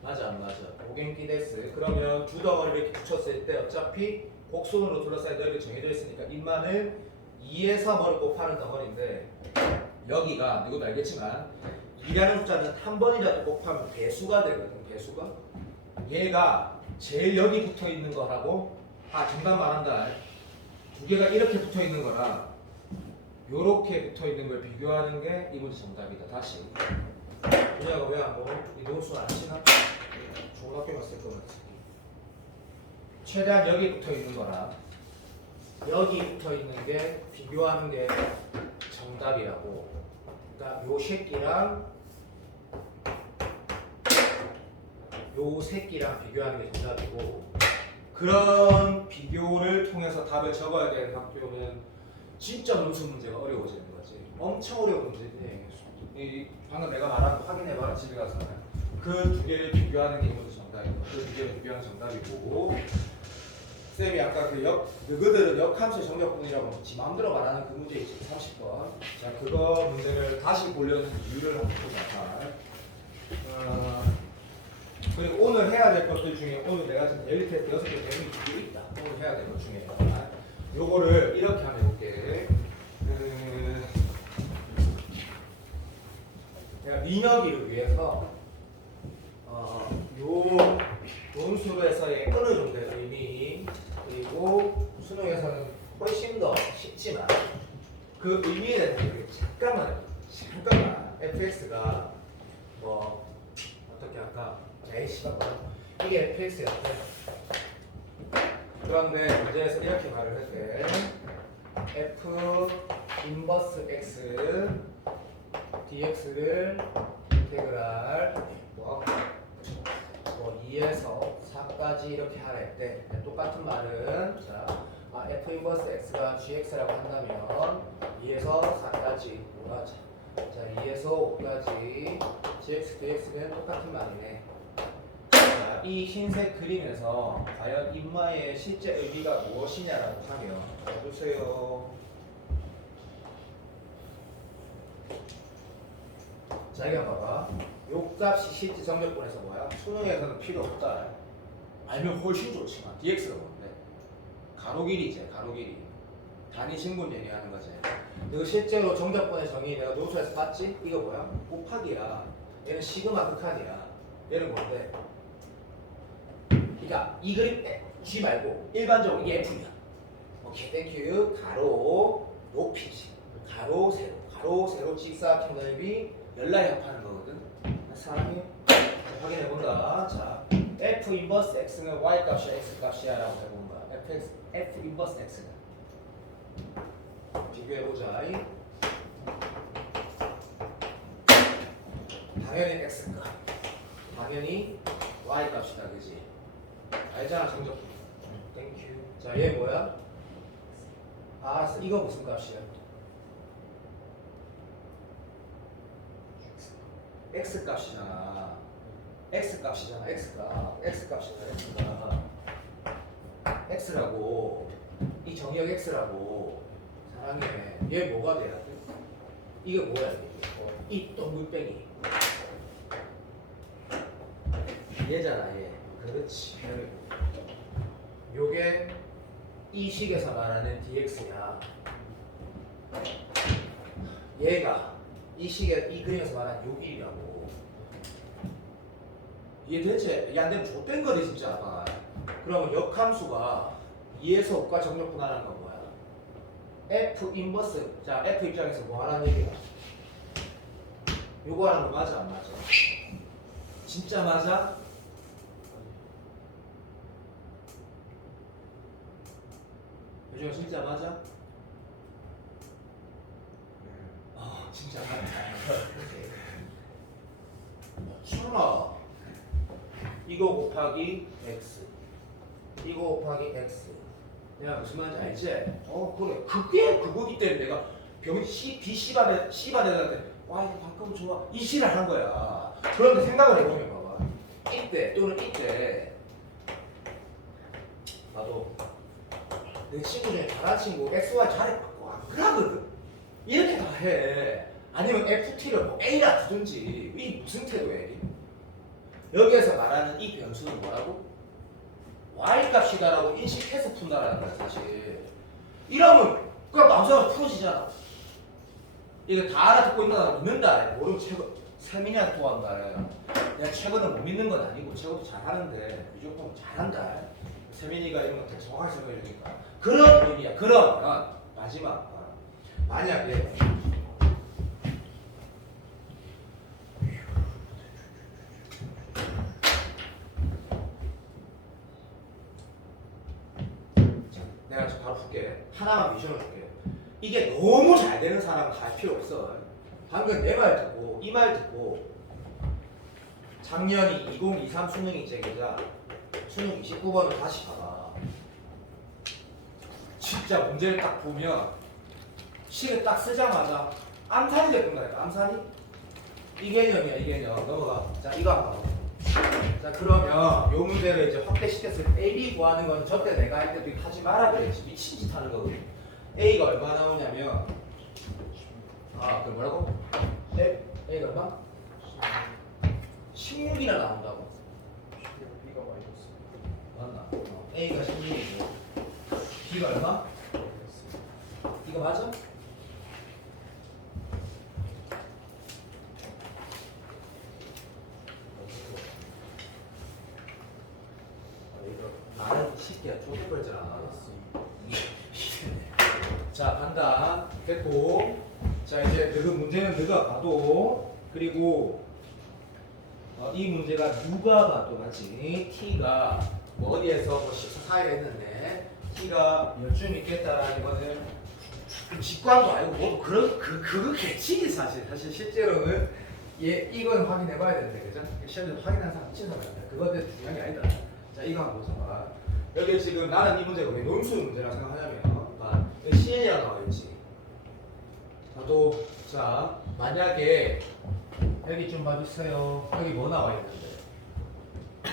맞아 안 맞아? 오겐키데스. 그러면 두 덩어리를 이렇게 붙였을 때 어차피 곡선으로 둘러싸인 넓이가 정해져 있으니까 인마는 2에서 뭐를 곱하는 덩어리인데 여기가 누구도 알겠지만 2라는 숫자는 한 번이라도 곱하면 배수가 되거든. 배수가. 얘가 제일 여기 붙어 있는 거라고 정답 말한다. 두 개가 이렇게 붙어 있는 거랑 요렇게 붙어 있는 걸 비교하는 게 이 문제 정답이다. 다시. 준혁아 왜 안 먹어? 이 노수 안 치나? 좋은 학교 갔을 거면 최대한 여기 붙어 있는 거랑 여기 붙어 있는 게 비교하는 게 정답이라고. 그러니까 요 새끼랑 요 새끼랑 비교하는 게 정답이고, 그런 비교를 통해서 답을 적어야 되는 학교는 진짜 논술 문제가 어려워지는 거지. 엄청 어려운 문제지. 방금 내가 말한 거 확인해봐라 집에 가서. 그 두 개를 비교하는 게 문제 정답이고, 그 두 개를 비교하는 정답이고, 쌤이 아까 너희들은 역함수 정적분이라고 지 마음대로 말하는 그 문제 있지, 30번. 자, 그거 문제를 다시 보려는 이유를 한번 보자. 그리고 오늘 해야 될 것들 중에 오늘 내가 지금 데일리 테스트 6개 내용이 두 있다. 오늘 해야 될 것 중에 요거를 이렇게 하면 해볼게. 내가 민혁이를 위해서 요 논술에서의 어느 정도의 의미, 그리고 수능에서는 훨씬 더 쉽지만 그 의미에 대해서 잠깐만 fx가 뭐 어떻게 할까? A씨가 뭐야? 이게 fx였대. 그런데 문제에서 이렇게 말을 했대. f 인버스 x dx를 인테그랄 뭐 2에서 4까지 이렇게 하랬대. 똑같은 말은 자, f 인버스 x가 gx라고 한다면 2에서 4까지 뭐하자. 자, 2에서 5까지 gx dx는 똑같은 말이네. 자, 이 흰색 그림에서 과연 인마의 실제 의미가 무엇이냐라고 하면 보세요. 자, 이거 봐봐. 요 값이 실제 정적분에서 뭐야? 수능에서는 필요 없다. 알면 훨씬 좋지만 dx가 뭔데? 가로 길이지, 가로 길이. 단위 신분 얘기하는 거지. 이거 실제로 정적분의 정의 내가 노트에서 봤지? 이거 뭐야? 곱하기야. 얘는 시그마 극한이야. 얘는 뭔데? 그러니까 이 그림 G 말고 일반적으로 이게 F야. 오케이, 땡큐. 가로 높이지. 가로 세로. 가로 세로 직사각형 넓이 열라에 합하는 거거든. 사람이 확인해 본다. 자, F 인버스 X는 Y 값이야, X 값이야라고 해본 거야. F 인버스 X는 비교해 보자. 당연히 X 값, 당연히 Y 값이다, 그지? 알잖아, 정적. 땡큐. 자, 얘 뭐야? 알았어. 이거 무슨 값이야? X 값이잖아. X 값이잖아. X 값. X 값이잖아. X가 X라고. 이 정의역 X라고. 사랑해. 얘 뭐가 돼야 돼? 이게 뭐야? 이 동글뱅이. 얘잖아, 얘. 그렇지. 요게 이 식에서 말하는 dx야. 얘가 이 식의 이 그림에서 말하는 요 길이라고. 이해되지? 이게 안 되면 좆된 거네 진짜. 아마. 그러면 역함수가 2에서 5가 정적분하는 건 뭐야? F 인버스. 자, F 입장에서 뭐 하라는 얘기야? 요거 하는 거 맞아 안 맞아? 진짜 맞아? 요즘 진짜 맞아? 진짜 맞다. 순아 이거 곱하기 x, 이거 곱하기 x. 내가 무슨 말인지 알지? 그래. 그게 그거기 때문에 내가 병 C, B, C반에한테 와 이거 방금 좋아 이 C를 한 거야. 그런데 생각을 해보면 봐봐. 이때 또는 이때 나도 내 친구 중에 잘하는 친구 XY 잘해갖고 안 그러거든. 이렇게 다 해. 아니면 FT를 뭐 A라 두든지. 이 무슨 태도야 이게? 여기에서 말하는 이 변수는 뭐라고? Y값이다라고 인식해서 푼다라는 거야 사실. 이러면 그냥 마음속으로 풀어지잖아. 이거 다 알아듣고 있는다. 모르면 최고 세민이한테 도와한다. 내가 최고는 못 믿는 건 아니고 최고도 잘하는데 이 정도면 잘한다. 세민이가 이런 거 되게 정확하게 설명해 주니까 그런 의미야. 그러면 마지막 만약에 내가 바로 풀게. 하나만 미션을 줄게. 이게 너무 잘 되는 사람은 갈 필요 없어. 방금 내 말 듣고 이 말 듣고 작년이 2023 수능 인재계좌 수능 29번을 다시 봐봐. 진짜 문제를 딱 보면 시를 딱 쓰자마자 암산이 될 건다니까. 암산이? 이 개념이야 이 개념. 넘어가. 자 이거 한번 봐. 자 그러면 요 문제를 이제 확대시켰을 때 A, B 구하는 건 저때 내가 할 때도 하지 마라 그랬지. 미친 짓 하는 거거든. A가 얼마 나오냐면 그 뭐라고? A가 얼마? 16이나 나온다고. B가 마이너스. 맞나? A가 16이고 B가 얼마? 이거 맞아? 나는 쉽게 쪼개버리잖아. 자 간다. 됐고. 자 이제 그 문제는 너가 봐도. 그리고 이 문제가 누가 봐도 맞지? T가 뭐 어디에서 뭐 14일 했는데 T가 몇 줌 있겠다라는 거는 직관도 아니고 뭐 그런 그거 개치기 사실 실제로는 이건 확인해봐야 되는데 그죠? 시험에서 확인한 사람 미친 사람이야. 그것도 중요한 게 아니다. 자 이거 한번 보자. 여기 지금 나는 이 문제가 왜 논술 문제라 생각하냐면 CN이라고 나와 있지. 나도 자 만약에 여기 좀 봐주세요. 여기 뭐 나와 있는데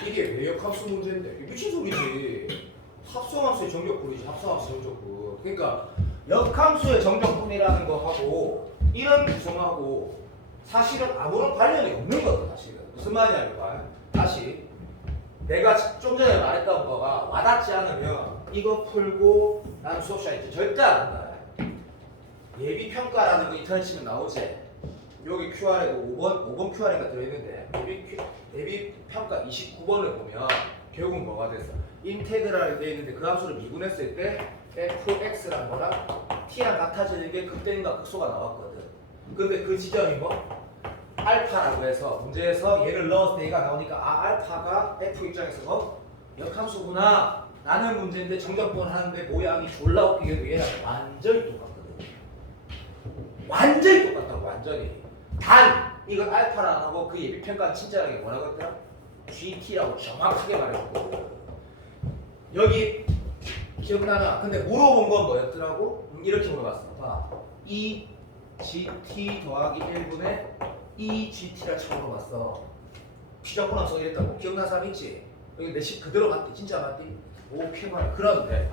이게 외역함수 문제인데 이게 미친 소리지. 합성함수의 정적분이지. 합성함수 정적분. 그러니까 역함수의 정적분이라는 거 하고 이런 구성하고 사실은 아무런 관련이 없는 거거든. 사실은 무슨 말이냐면 다시 내가 좀 전에 말했던 거가 와닿지 않으면 이거 풀고 난 수업 시간에 절대 안 한다. 예비평가라는 거 인터넷 치면 나오지. 여기 QR에도 5번 QR가 들어있는데 예비평가 29번을 보면 결국은 뭐가 됐어? 인테그랄이 되어 있는데 그 함수를 미분했을 때 fx란 거랑 t랑 같아지는 게 극대인과 극소가 나왔거든. 근데 그 지점이 뭐? 알파라고 해서 문제에서 얘를 넣었을 때 얘가 나오니까 알파가 f 입장에서 뭐? 역함수구나 라는 문제인데 정적분을 하는데 모양이 졸라 웃기게도 얘랑 완전히 똑같거든. 완전히 똑같다고. 완전히. 단 이건 알파랑 하고 그 예비평가는 친절하게 뭐라고 했더라? GT라고 정확하게 말해줬거든. 여기 기억나나? 근데 물어본 건 뭐였더라고? 이렇게 물어봤어. 봐. E GT 더하기 1분의 E GT를 처음 물어봤어. 피적분함 써있다고. 기억나는 사람 있지? 여기 내 식 그대로 맞지? 진짜 맞지? 오 피말. 그런데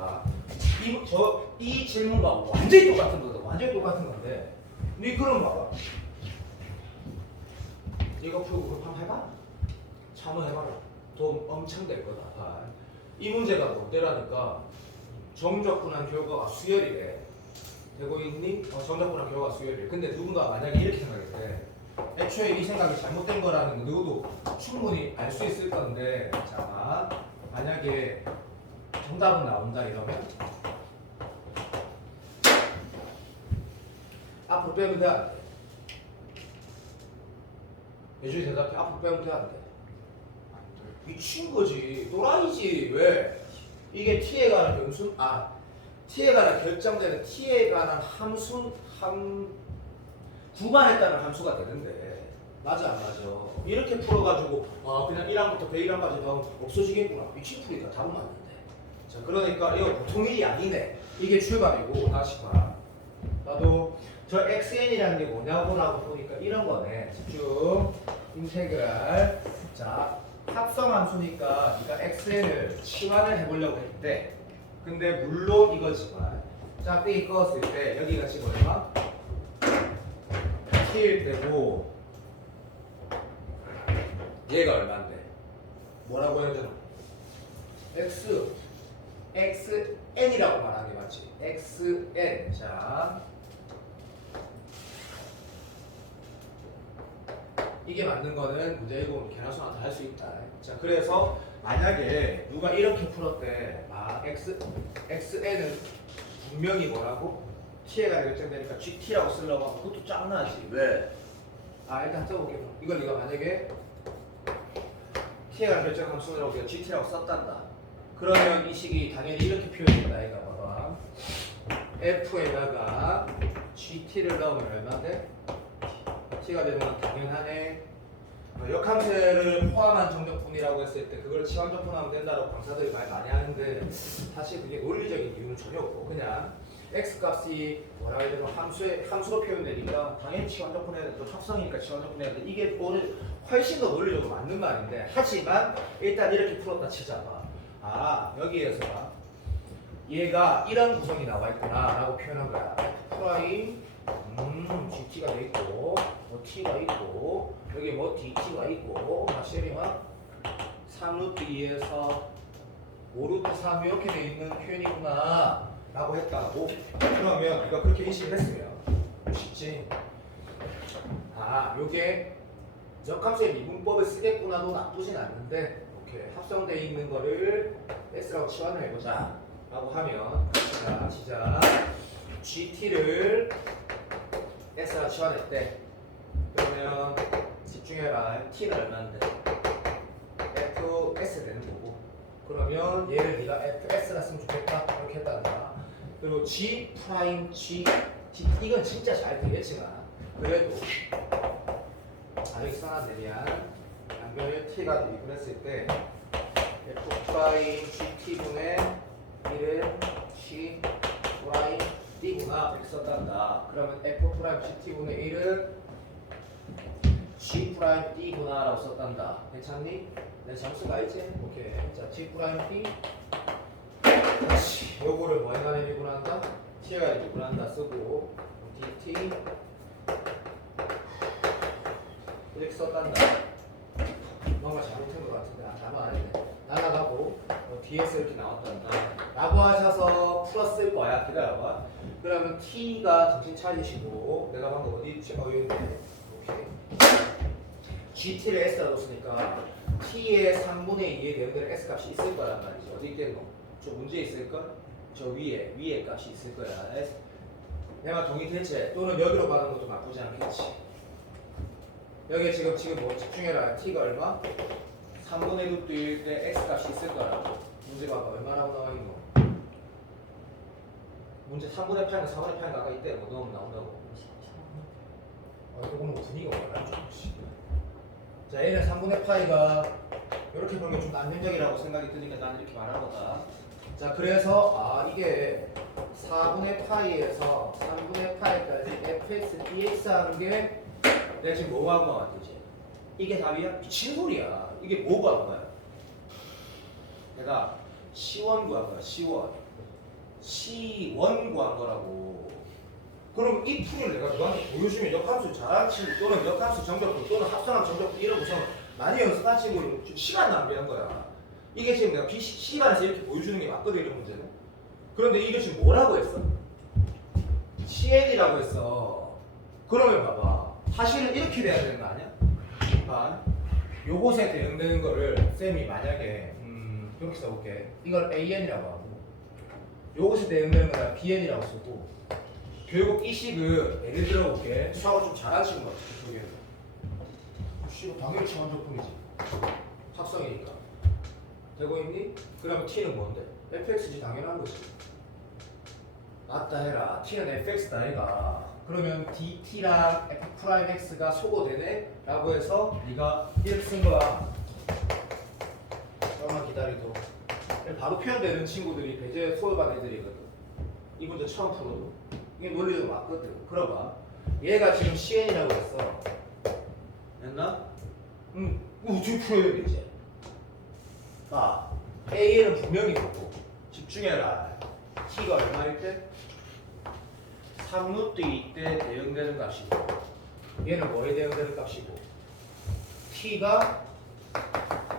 이 질문과 완전히 똑같은 거거든. 완전히 똑같은 건데 니 그럼 봐봐. 이거 풀고 한번 해봐. 참여해봐라. 돈 엄청 될 거다. 이 문제가 롯데라니까 정적분한 결과가 수열이래. 되고 있니? 정적분한 결과가 수열이래. 근데 누군가 만약에 이렇게 생각했대. 애초에 이 생각이 잘못된 거라는 거 누구도 충분히 알 수 있을 건데 자 만약에 정답은 나온다 이러면 앞으로 빼면 돼 안 돼? 예준이 대답해. 앞으로 빼면 돼 안 돼? 미친 거지. 또라이지. 왜? 이게 t에 관한 변수? t에 관한 결정되는 t에 관한 함수 구간에 따른 함수가 되는데 맞아 안 맞아? 이렇게 풀어가지고 그냥 1항부터 101항까지 나오면 없어지겠구나. 미친 풀이다. 답은 맞는데. 자 그러니까 이거 보통 일이 아니네. 이게 출발이고 다시 봐. 나도 저 xn이라는 게 뭐냐고라고 보니까 이런 거네. 집중. 인테그랄. 자 합성함수니까 네가 xn을 치환을 해보려고 했대. 근데 물론 이거지만 짝대기 껐을 때 여기가 지금 얼마? t일 때고 얘가 얼마인데? 뭐라고 해야 되나? xn이라고 말하는 게 맞지? xn. 자, 이게 맞는 거는 문제 이거 계산수나 다 할 수 있다. 자, 그래서 만약에 누가 이렇게 풀었대. 아, xn은 분명히 뭐라고? t가 결정되니까 gt라고 쓰려고 하면 그것도 짱나지. 왜? 아, 일단 써볼게. 이걸 네가 만약에 t가 결정하면 쓰려고 우리가 gt라고 썼단다. 그러면 이 식이 당연히 이렇게 표현된다. 이거 봐봐. f에다가 gt를 넣으면 얼마인데? t가 되는 건 당연하네. 역함수를 포함한 정적분이라고 했을 때 그걸 치환적분하면 된다고 강사들이 말 많이 하는데 사실 그게 논리적인 이유는 전혀 없고 그냥 x 값이 뭐라 해야 되나 함수로 표현되니까 당연히 치환적분해야 돼. 또 합성이니까 치환적분해야 돼. 이게 훨씬 더 논리적으로 맞는 말인데 하지만 일단 이렇게 풀었다 치자봐. 아, 여기에서 얘가 이런 구성이 나와 있구나 라고 표현한 거야. 프라임 GT가 돼 있고 뭐 T가 있고 여기 뭐 DT가 있고 쉐리만 3루트 2에서 5루트 3 이렇게 돼 있는 표현이구나 라고 했다고. 그러면 네가 그렇게 인식을 했으면 쉽지. 아, 요게 역함수의 미분법을 쓰겠구나도 나쁘진 않는데 오케이, 합성되어 있는 거를 S라고 치환을 해보자 라고 하면 자, 시작. GT를 S라고 치환했대. 그러면 집중해라. T는 얼마인데? FS 되는 거고. 그러면 얘를 네가 FS라 쓰면 좋겠다 이렇게 했단다. 그리고 G 프라임 G 이건 진짜 잘 되겠지만 그래도 아주 이상한데 미안. 양변을 T가 대입을 했을 때 F 프라임 GT분의 1은 G 프라임 D구나 이렇게 썼단다. 그러면 F 프라임 GT분의 1은 G 프라임 D구나 라고 썼단다. 괜찮니? 내 점수가 있지? 오케이. 자, G 프라임 D 다시 요거를 뭐 해가는 미분한다? T가 미분한다 쓰고 DT 이렇게 썼단다. 뭔가 잘못한 것 같은데 나만 안 했네. 날아가고 DS 이렇게 나왔단다 라고 하셔서 풀었을 거야. 기다려봐. 그러면 T가 정신 차리시고 내가 방금 어디 있지? 여기 있네. 오케이. GT를 S라고 쓰니까 T의 3분의 2에 대응되는 S 값이 있을 거란 말이지. 어디 있겠노? 저 문제에 있을걸? 저 위에 값이 있을 거야. 내가 동의대체 또는 여기로 가는 것도 나쁘지 않겠지. 여기에 지금 뭐 집중해라. T가 얼마? 3분의 6일 때 X 값이 있을 거라고. 문제 봐봐. 얼마라고 나와 있노? 문제 3분의 8과 4분의 8 가까이 있대. 뭐 넣으면 나온다고. 이거는 분위기가 뭐라 좀. 자, 얘는 3분의 파이가 이렇게 보면 좀 안정적이라고 생각이 드니까 난 이렇게 말한 거다. 자, 그래서 이게 4분의 파이에서 3분의 파이까지 fx dx 하는 게 내가 지금 뭐가 한 거 같지? 이게 답이야? 미친 소리야. 이게 뭐가 한 거야? 내가 C1 구한 거야. C1 구한 거라고. 그럼 이 풀을 내가 너한테 보여주면 역함수 잘하는 친구 또는 역함수 정적분 또는 합성함 정적분 이런 구성 많이 연습한 친구는 시간 낭비한 거야. 이게 지금 내가 C반에서 이렇게 보여주는 게 맞거든 이런 문제는. 그런데 이게 지금 뭐라고 했어? CN이라고 했어. 그러면 봐봐. 사실은 이렇게 돼야 되는 거 아니야? 요것에 대응되는 거를 쌤이 만약에 이렇게 써볼게. 이걸 AN이라고 하고 요것에 대응되는 거를 BN이라고 쓰고 결국 이 식은 예를 들어볼게. 수학을 좀 잘하는 친구 같아. 그쪽에는. 씨가 당연히 치환적분이지. 합성이니까. 되고 있니? 그러면 T는 뭔데? fx지 당연한 거지. 맞다 해라. T는 fx다 해가. 그러면 dt랑 f'x가 소거되네? 라고 해서 네가 이렇게 쓴 거야. 조금만 기다리도. 바로 표현되는 친구들이 배제 소요반 애들이거든. 이 문제 처음 풀어도. 이게 논리적으로 맞거든. 그러봐. 얘가 지금 CN이라고 했어. 됐나? 어떻게 풀어야 되지? AN은 분명히 보고 집중해라. T가 얼마일 때? 3루트 2때 대응되는 값이고 얘는 뭐에 대응되는 값이고 t가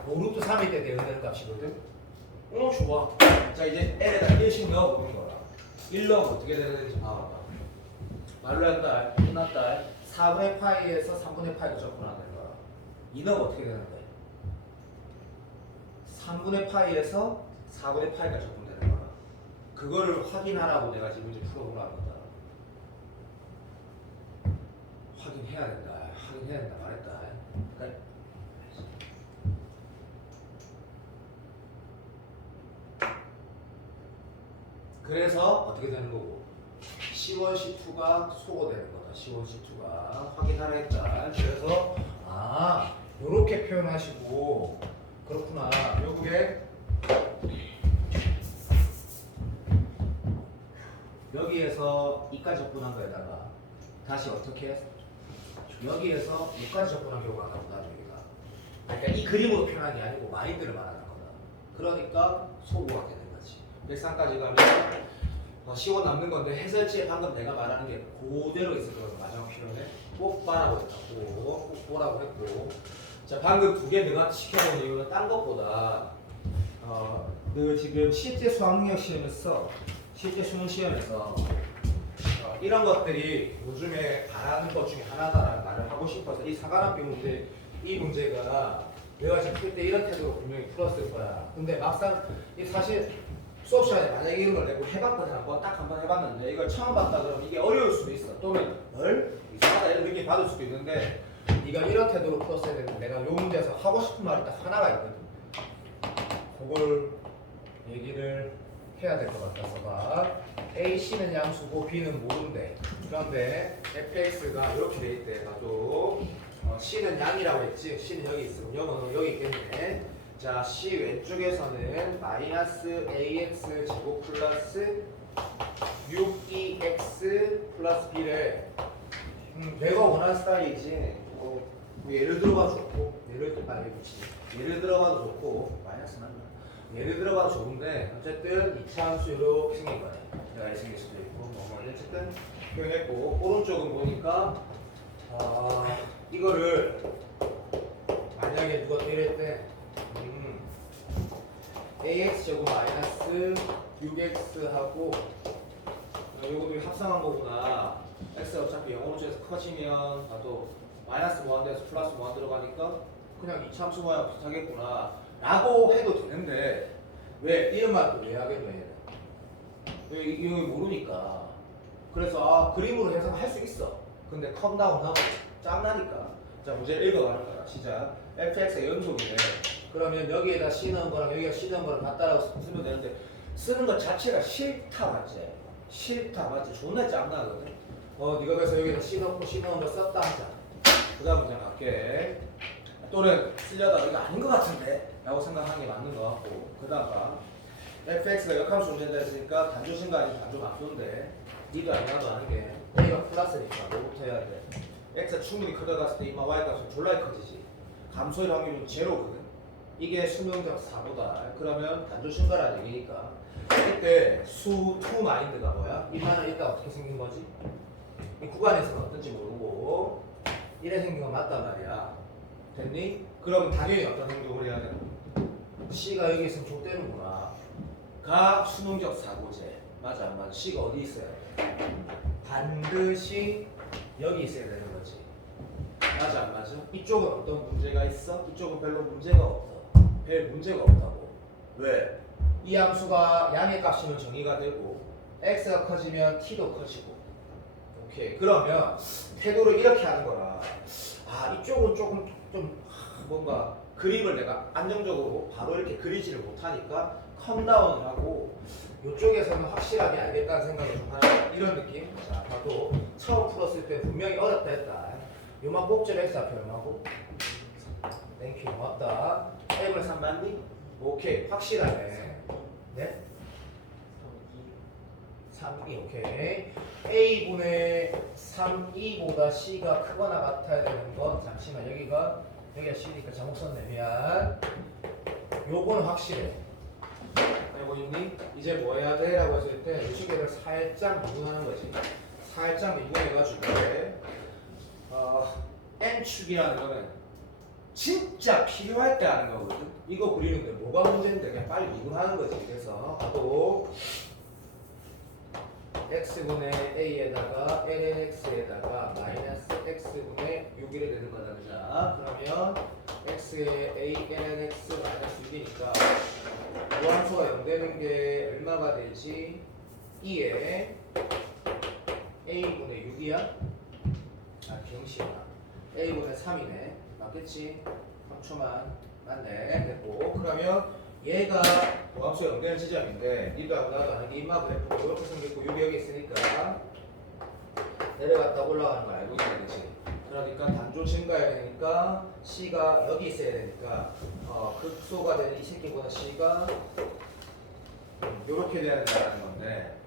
5루트 3일 때 대응되는 값이거든. 좋아. 자 이제 L에다 1씩 넣어보는 거라. 1 넣으면 어떻게 되는지 봐봐. 말로 한다. 끝났다. 4분의 파이에서 3분의 파이가 접근하는 거야. 2 넣으면 어떻게 되는데? 3분의 파이에서 4분의 파이가 접근되는 거야. 그거를 확인하라고 내가 지금 이제 풀어보라는 거다. 확인해야 된다. 확인해야 된다. 말했다. 그러니까 그래서 어떻게 되는 거고? C1, C2가 소거되는 거다. C1, C2가 확인하라 했다. 그래서 요렇게 표현하시고 그렇구나. 결국에 여기에서 이까지 접근한 거에다가 다시 어떻게 여기에서 여기까지 접근한 경우가 나온다. 여기가. 그러니까 이 그림으로 표현한 게 아니고 마인드를 말하는 거다. 그러니까 소거가 되는 거지. 103까지 가면 C1 남는 건데 해설지에 방금 내가 말하는 게 그대로 있을 거거든. 마지막 표현에 꼭 봐라고 했다고. 꼭 보라고 했고. 자 방금 두 개 내가 시켜본 이유는 딴 것보다 너 지금 실제 수학능력 시험에서 실제 수능 시험에서 이런 것들이 요즘에 바라는 것 중에 하나다라는 말을 하고 싶어서 이 사관학교 문제 이 문제가 내가 지금 풀 때 이런 태도로 분명히 풀었을 거야. 근데 막상 이 사실 수업 시간에 만약에 이런 걸 내고 해봤거든. 딱 한 번 해봤는데 이걸 처음 봤다 그러면 이게 어려울 수도 있어. 또는 이상하다 이런 느낌 받을 수도 있는데 네가 이런 태도로 풀었어야 되는데 내가 요 문제에서 하고 싶은 말이 딱 하나가 있거든. 그걸 얘기를 해야 될 것 같아서가 A, C는 양수고 B는 모른대. 그런데 fx가 이렇게 돼 있대. 봐도 C는 양이라고 했지. C는 여기 있으면 영어는 여기 있겠네. 자 C 왼쪽에서는 마이너스 AX 제곱 플러스 6EX 플러스 B를 내가 원하는 스타일이지. 뭐 예를 들어봐도 좋고 예를 들어봐도 좋고 마이너스 맞나? 예를 들어봐도 좋은데 어쨌든 이차 함수 이렇게 생긴 거네. 내가 이렇게 생길 수도 있고 뭐 어쨌든 표현했고 오른쪽은 보니까 이거를 만약에 누가 이럴 때 ax 제곱 마이너스 6x하고 이것도 합성한 거구나. x 어차피 영어 문제에서 커지면 봐도 마이너스 무한대에서 플러스 무한 들어가니까 그냥 이차함수 모양 비슷하겠구나 라고 해도 되는데 왜 이런 말도 왜 하겠노 얘는? 왜 이거 모르니까. 그래서 그림으로 해석할 수 있어. 근데 컴다운하고 짱나니까. 자 문제를 읽어가는 거야. 시작. fx의 연속이래. 그러면 여기에다 C 넣은 거랑 여기가 C 넣은 거랑 같다라고 쓰면 되는데 쓰는 것 자체가 싫다 맞지? 싫다 맞지? 존나 짱나거든. 네가 그래서 여기다 C 넣고 C 넣은 거 썼다 하자. 그 다음 문제 갈게. 또는 쓰려다 이거 아닌 것 같은데? 라고 생각하는 게 맞는 것 같고. 그 다음가 fx가 역함수 문제다 했으니까 단조신가 아니면 단조 감소인데 이도 아니나도 아는 게 a가 플러스니까 뭐부터 해야 돼? x가 충분히 커져갔을 때 이마 y값은 졸라 커지지. 감소일 확률은 제로거든. 이게 수명적 사보다. 그러면 단조신가라는 얘기니까 이때 수2 마인드가 뭐야? 이만은 이따 어떻게 생긴 거지? 이 구간에서는 어떤지 모르고 이래 생긴 건 맞단 말이야. 됐니? 그럼 당연히 어떤 행동을 해야 되는 거야? C가 여기 있으면 족되는구나. 가 수능적 사고제. 맞아 안 맞아? C가 어디 있어야 돼? 반드시 여기 있어야 되는 거지. 맞아 안 맞아? 이쪽은 어떤 문제가 있어? 이쪽은 별로 문제가 없어. 별 문제가 없다고. 왜? 이 함수가 양의 값이면 정의가 되고 x가 커지면 t도 커지고. 오케이. 그러면 태도를 이렇게 하는 거라. 이쪽은 조금 좀 뭔가 그림을 내가 안정적으로 바로 이렇게 그리지를 못하니까 컴다운을 하고 이쪽에서는 확실하게 알겠다는 생각을 좀 하는 이런 느낌. 자, 봐도 처음 풀었을 때 분명히 어렵다 했다. 요만 꼭지를 x 앞에 얼마고? 땡큐 고맙다. 1분의 3 맞니? 오케이 확실하네. 네? 3이 오케이. A분의 3E보다 C가 크거나 같아야 되는 건 잠시만 여기가 C니까 잘못 썼네 미안. 요거는 확실해. 알고 있니? 이제 뭐 해야 돼? 라고 했을 때 이 시계를 살짝 미분하는 거지. 살짝 미분해가지고 n축이라는 거는 진짜 필요할 때 하는 거거든. 이거 그리는데 뭐가 문제인데 그냥 빨리 미분하는 거지. 그래서 봐도 x분의 a에다가 lnx에다가 마이너스 x분의 6이래 되는 거다. 자, 그러면 x의 a lnx 마이너스 6이니까 무함수가 0 되는 게 얼마가 되지? 2에 a분의 6이야? 아, 병신아. a분의 3이네. 맞겠지? 3초만. 맞네. 됐고. 그러면 얘가 무함수가 0 되는 지점인데 니도 하고 나도 아는 게 임마 그래프가 이렇게 생겼고 6이 여기 있으니까 내려갔다 올라가는 걸 알고 있어야 되지. 그러니까 단조 증가해야 되니까 C가 여기 있어야 되니까 극소가 되는 이 새끼보다 C가 이렇게 돼야 된다는 건데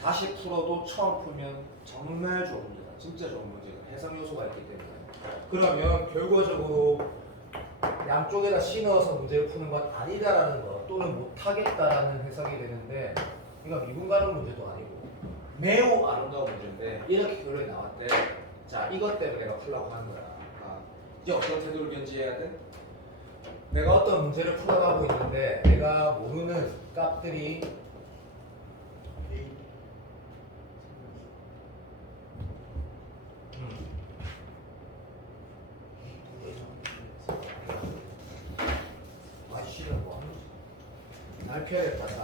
다시 풀어도 처음 풀면 정말 좋은 문제다. 진짜 좋은 문제다. 해석 요소가 있기 때문에. 그러면 결과적으로 양쪽에다 C 넣어서 문제를 푸는 건 아니다라는 거 또는 못하겠다라는 해석이 되는데 이건 미분 가는 문제도 아니고 매우 아름다운 문제인데 이렇게 결론이 나왔대. 자, 이것 때문에 내가 풀라고 하는 거야. 이제 어떤 태도를 견지해야 돼? 내가 어떤 문제를 풀어가고 있는데 내가 모르는 값들이 아씨는 뭐 하는 거지? 날 펴야 될 것 같다.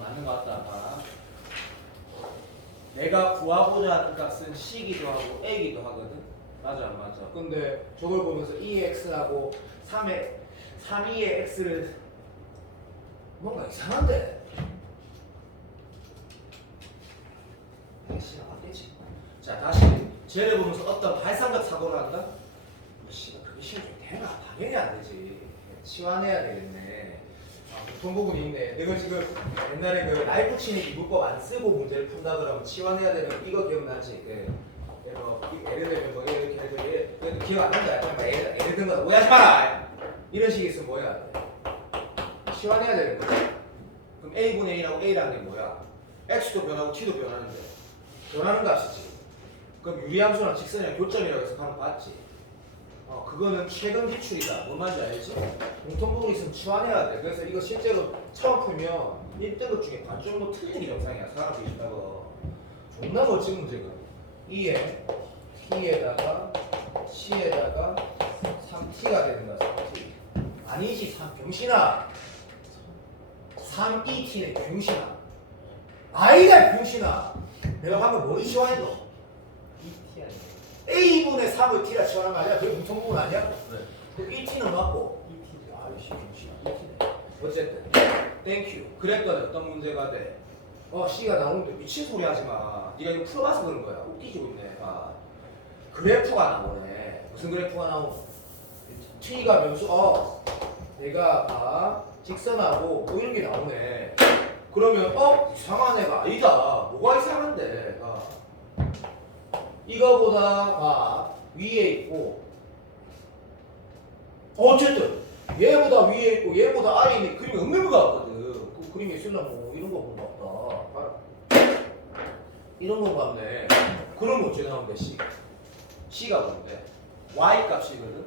맞는 것 같다. 내가 구하고자 하는 값은 C기도 하고 A기도 하거든. 맞아 안 맞아? 근데 저걸 보면서 2x하고 3의 x를 뭔가 이상한데? X가 맞겠지. 자, 다시 쟤를 보면서 어떤 발상적 사고를 한다? 씨가 그게 실제 되나? 당연히 안 되지. 치환해야 되겠네. 보통 부분이 있네. 내가 지금 옛날에 그 라이프 치니기 문법 안 쓰고 문제를 푼다 그러면 치환해야 되는 이거 기억나지? 예를 들면 뭐 이렇게 해서 얘 기억 안 난다. 약간 예를 든 거 오해하지 마라. 이런 식이 있으면 뭐 해야 돼? 치환해야 되는 거지. 그럼 a분의 a라고 a라는 게 뭐야? x도 변하고 t도 변하는데 변하는 값이지. 그럼 유리함수랑 직선이랑 교점이라고 해서 방금 봤지? 그거는 최근 기출이다. 뭔 말인지 알지? 공통 부분이 있으면 치환해야 돼. 그래서 이거 실제로 처음 풀면 1등급 중에 반 정도 틀린 게 정상이야. 사람들이 있다고. 존나 멋진 문제거든. 2에 t에다가 c에다가 3t가 되는 거야. 3t. 아니지 3병신아. 3t는 병신아. 아이다 병신아. 내가 방금 머리 치환했어. ET 아니에요? a분의 3의 t라 치환한 거 아니야? 그게 공통 부분 아니야? 네. 그 ET는 맞고 ET. 아이씨 병신아 ET네. 어쨌든 땡큐. 그랬거든. 어떤 문제가 돼? C가 나오는데 미친 소리 하지 마. 네가 이거 풀어봐서 그런 거야. 웃기고 있네. 그래프가 나오네. 무슨 그래프가 나오고? T가 변수. 내가 직선하고 뭐 이런 게 나오네. 그러면 이상한 애가 아니다. 뭐가 이상한데? 이거보다 위에 있고 어쨌든 얘보다 위에 있고 얘보다 아래 있는 그림이 없는 것 같거든. 그 그림이 있으려면 뭐 이런 거 본다. 이런 거 봤네. 그럼 어째 나오는데 C가 뭔데? Y 값이거든.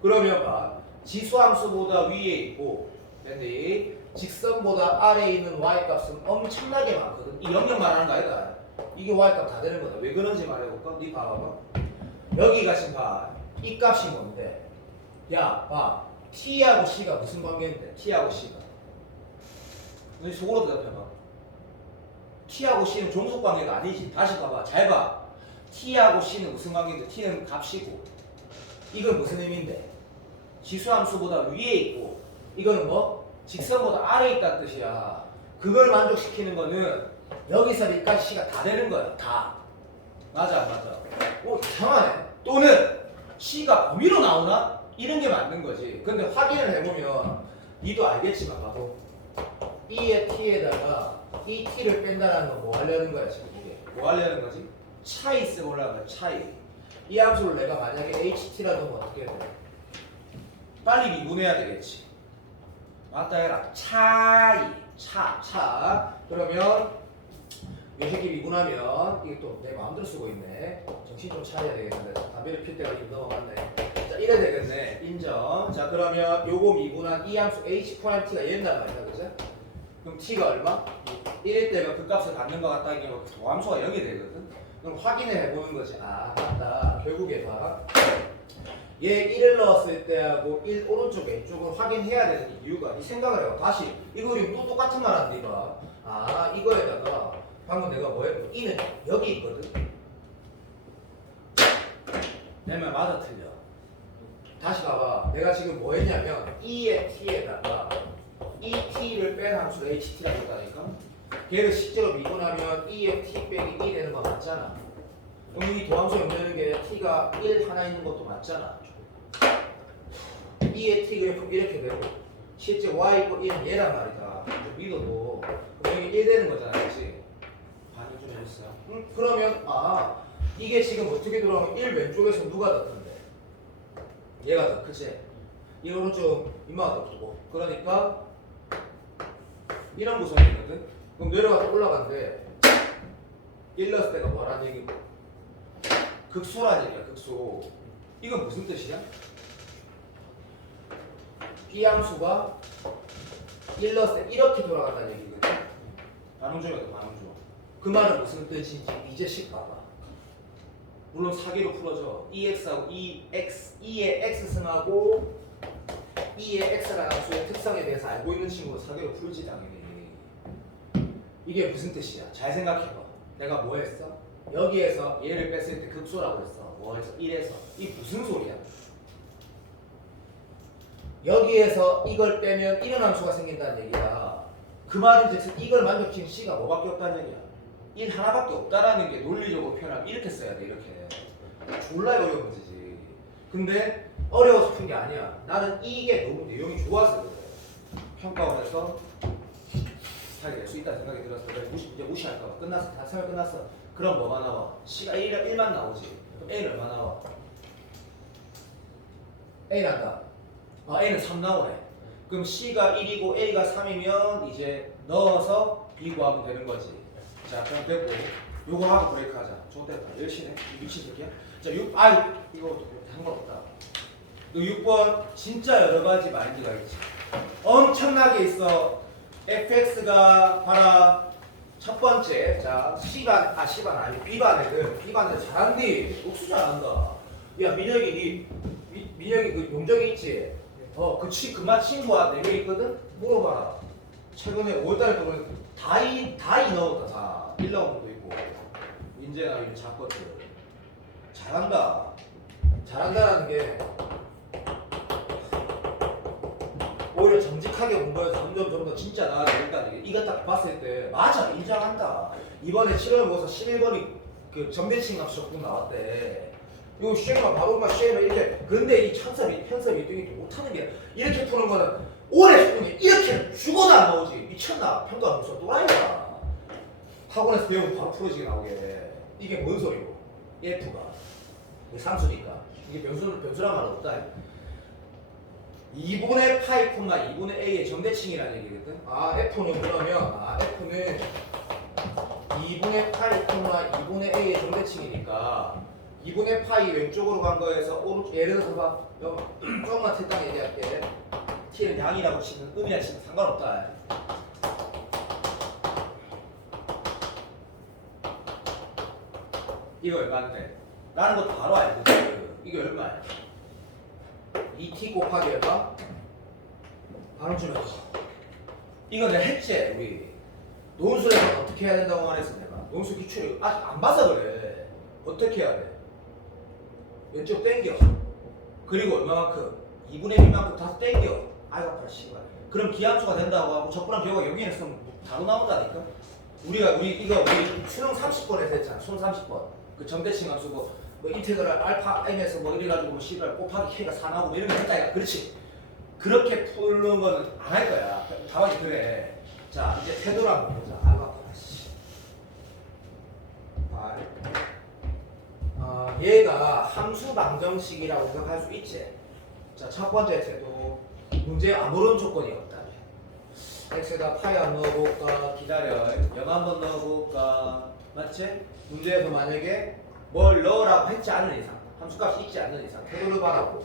그러면 지수함수보다 위에 있고 근데 직선보다 아래에 있는 Y 값은 엄청나게 많거든. 이 영역 말하는 거 아니다. 이게 Y 값 다 되는 거다. 왜 그런지 말해볼까? 네 봐봐. 여기가 지금 이 값이 뭔데? 야, T하고 C가 무슨 관계인데? T하고 C가. 너희 속으로 대답해봐. T하고 C는 종속 관계가 아니지. 다시 봐봐. 잘 봐. T하고 C는 무슨 관계인데? T는 값이고. 이건 무슨 의미인데? 지수함수보다 위에 있고. 이거는 뭐? 직선보다 아래에 있다는 뜻이야. 그걸 만족시키는 거는 여기서 여기까지 C가 다 되는 거야. 다. 맞아 안 맞아? 이상하네. 또는 C가 범위로 나오나? 이런 게 맞는 거지. 근데 확인을 해보면 니도 알겠지만 봐도 E의 T에다가 이 T를 뺀다는 건 뭐 하려는 거야 지금 이게? 뭐 하려는 거지? 차이 쓰고 올라간 거야. 차이. 이 함수를 내가 만약에 HT라도 뭐 어떻게 해야 돼? 빨리 미분해야 되겠지. 맞다 해라. 차이. 차. 그러면 이 새끼 미분하면 이게 또 내 마음대로 쓰고 있네. 정신 좀 차려야 되겠는데 담배를 필 때가 좀 넘어갔네. 자 이래 되겠네. 인정. 자 그러면 요거 미분한 이 함수 h 프라임 t가 얘란 말이야, 그죠? 그럼 t가 얼마? 1일 때가 그 값을 갖는 것 같다 이게 도함수가 0이 되거든. 그럼 확인을 해보는 거지. 아 맞다. 결국에 봐. 얘 1을 넣었을 때하고 1 오른쪽 왼쪽을 확인해야 되는 이유가 이 생각을 해봐. 다시 이거 우리 또 똑같은 말 한다 이봐. 아 이거에다가 방금 내가 뭐 했고 이는 여기 있거든. 내 말 맞아 틀려. 다시 봐봐. 내가 지금 뭐 했냐면 E의 T에다가 이 T를 뺀 함수를 HT라고 했다니까. 걔를 실제로 미분하면 E의 T 빼기 1 되는 거 맞잖아. 그럼 이 도함수 연결되는 게 T가 1 하나 있는 것도 맞잖아. E의 T 그래프 이렇게 되고 실제 Y 이고 1은 얘란 말이다. 믿어도 그럼 여기 1 되는 거잖아, 그렇지? 반응 좀 해주세요. 그러면 아 이게 지금 어떻게 들어가면 1 왼쪽에서 누가 더 큰데? 얘가 더 크지? 이 오른쪽 이마가 더 크고 그러니까 이런 구성이거든? 그럼 내려가서 올라간대 1 넣었을 때가 뭐라는 얘기고 극소란 얘기야, 극소. 이건 무슨 뜻이야? B 함수가 1 넣었을 때 이렇게 돌아간다는 얘기거든. 반응조야, 반응조. 그 말은 무슨 뜻인지 이제 식 봐봐. 물론 사기로 풀어져. EX하고 EX, E의 X승하고 E의 X라는 함수의 특성에 대해서 알고 있는 친구로 사기로 풀지 당연히. 이게 무슨 뜻이야? 잘 생각해봐. 내가 뭐 했어? 여기에서 얘를 뺐을 때 극소라고 했어. 뭐 해서 1에서. 이 무슨 소리야? 여기에서 이걸 빼면 이런 함수가 생긴다는 얘기야. 그 말인즉슨 이걸 만족시킨 C가 뭐밖에 없다는 얘기야. 1 하나밖에 없다라는 게 논리적으로 표현하면 이렇게 써야 돼. 이렇게. 졸라 어려운 문제지. 근데 어려워서 푼 게 아니야. 나는 이게 너무 내용이 좋아서 그래. 평가원에서 스타일이 될 수 있다는 생각이 들었어. 그래 이제 무시할까봐. 끝났어. 다 생각 끝났어. 그럼 뭐가 나와? C가 1만 나오지. 그럼 A는 얼마 나와? A 난다. A는 3 나오네. 그럼 C가 1이고 A가 3이면 이제 넣어서 B 구하면 되는 거지. 자, 그럼 됐고 요거 하고 브레이크 하자. 좋됐다. 열심히 미친 새끼야. 자, 이거 상관없다. 너 6번 진짜 여러 가지 마인드가 있지. 엄청나게 있어. fx가 봐라. 첫 번째, 자, C반 아니고 B반 애들 잘한디. 옥수 잘한다. 야, 민혁이 그 용적이 있지? 그만 친구야 4명 있거든? 물어봐라. 최근에 5월달에 보면 다 나왔다. 다 1 나온 것도 있고 민재나 이런 작것들 잘한다라는 게 오히려 정직하게 온 거에서 점점 더 진짜 나아지니까 이거 딱 봤을 때 맞아 인정한다. 이번에 7월 모서 11번이 그 점대칭 값 적분 나왔대. 이거 시행만 바로만 시행만 이렇게. 근데 이 편섭이 1등이 못하는 게 이렇게 푸는 거는 오래 푸는 게 이렇게 죽어도 안 나오지. 미쳤나? 평가 무슨 또라이야. 학원에서 배우면 바로 풀어지게 나오게. 이게 뭔 소리고? F가 상수니까 이게 변수란 말은 없다. 2분의 파이 콤마 2분의 a의 점대칭이라는 얘기거든. F는 그러면 F는 2분의 파이 콤마 2분의 a의 점대칭이니까 2분의 파이 왼쪽으로 간 거에서 오른쪽 예를 들어서 봐. 조금만 틀딱 얘기할게. t는 양이라고 치면 음이라 치면 상관없다. 이거 얼마인데? 라는 것도 바로 알고 이게 얼마야? 2t 곱하기 얼마? 바로 좀 해줘. 이거 내가 했지 우리 논술에서 어떻게 해야 된다고 말했어 내가. 논술 기출을 아직 안 봐서 그래. 어떻게 해야 돼? 왼쪽 땡겨. 그리고 얼마만큼? 2분의 1만큼 다시 땡겨. 아이고 아파 씨발. 그럼 기함수가 된다고 하고 적분한 비호가 여기에 있으면 바로 나온다니까. 우리 수능 30번에서 했잖아. 수능 30번. 그 점대칭 함수 뭐 인테그랄 알파 n에서 뭐 이래가지고 뭐 씨발 곱하기 k가 4 나오고 뭐 이런 거 했다 이거. 그렇지. 그렇게 푸는 거는 안 할 거야. 답안이 그래. 자 이제 태도를 한번 보자. 아이고 아파 씨. 얘가 함수 방정식이라고 생각할 수 있지. 자, 첫 번째 태도. 문제에 아무런 조건이 없다면. x에다 파이 안 넣어볼까? 기다려. 0 한번 넣어볼까? 맞지? 문제에서 만약에 뭘 넣으라고 했지 않은 이상, 함수값이 있지 않는 이상 태도를 바라고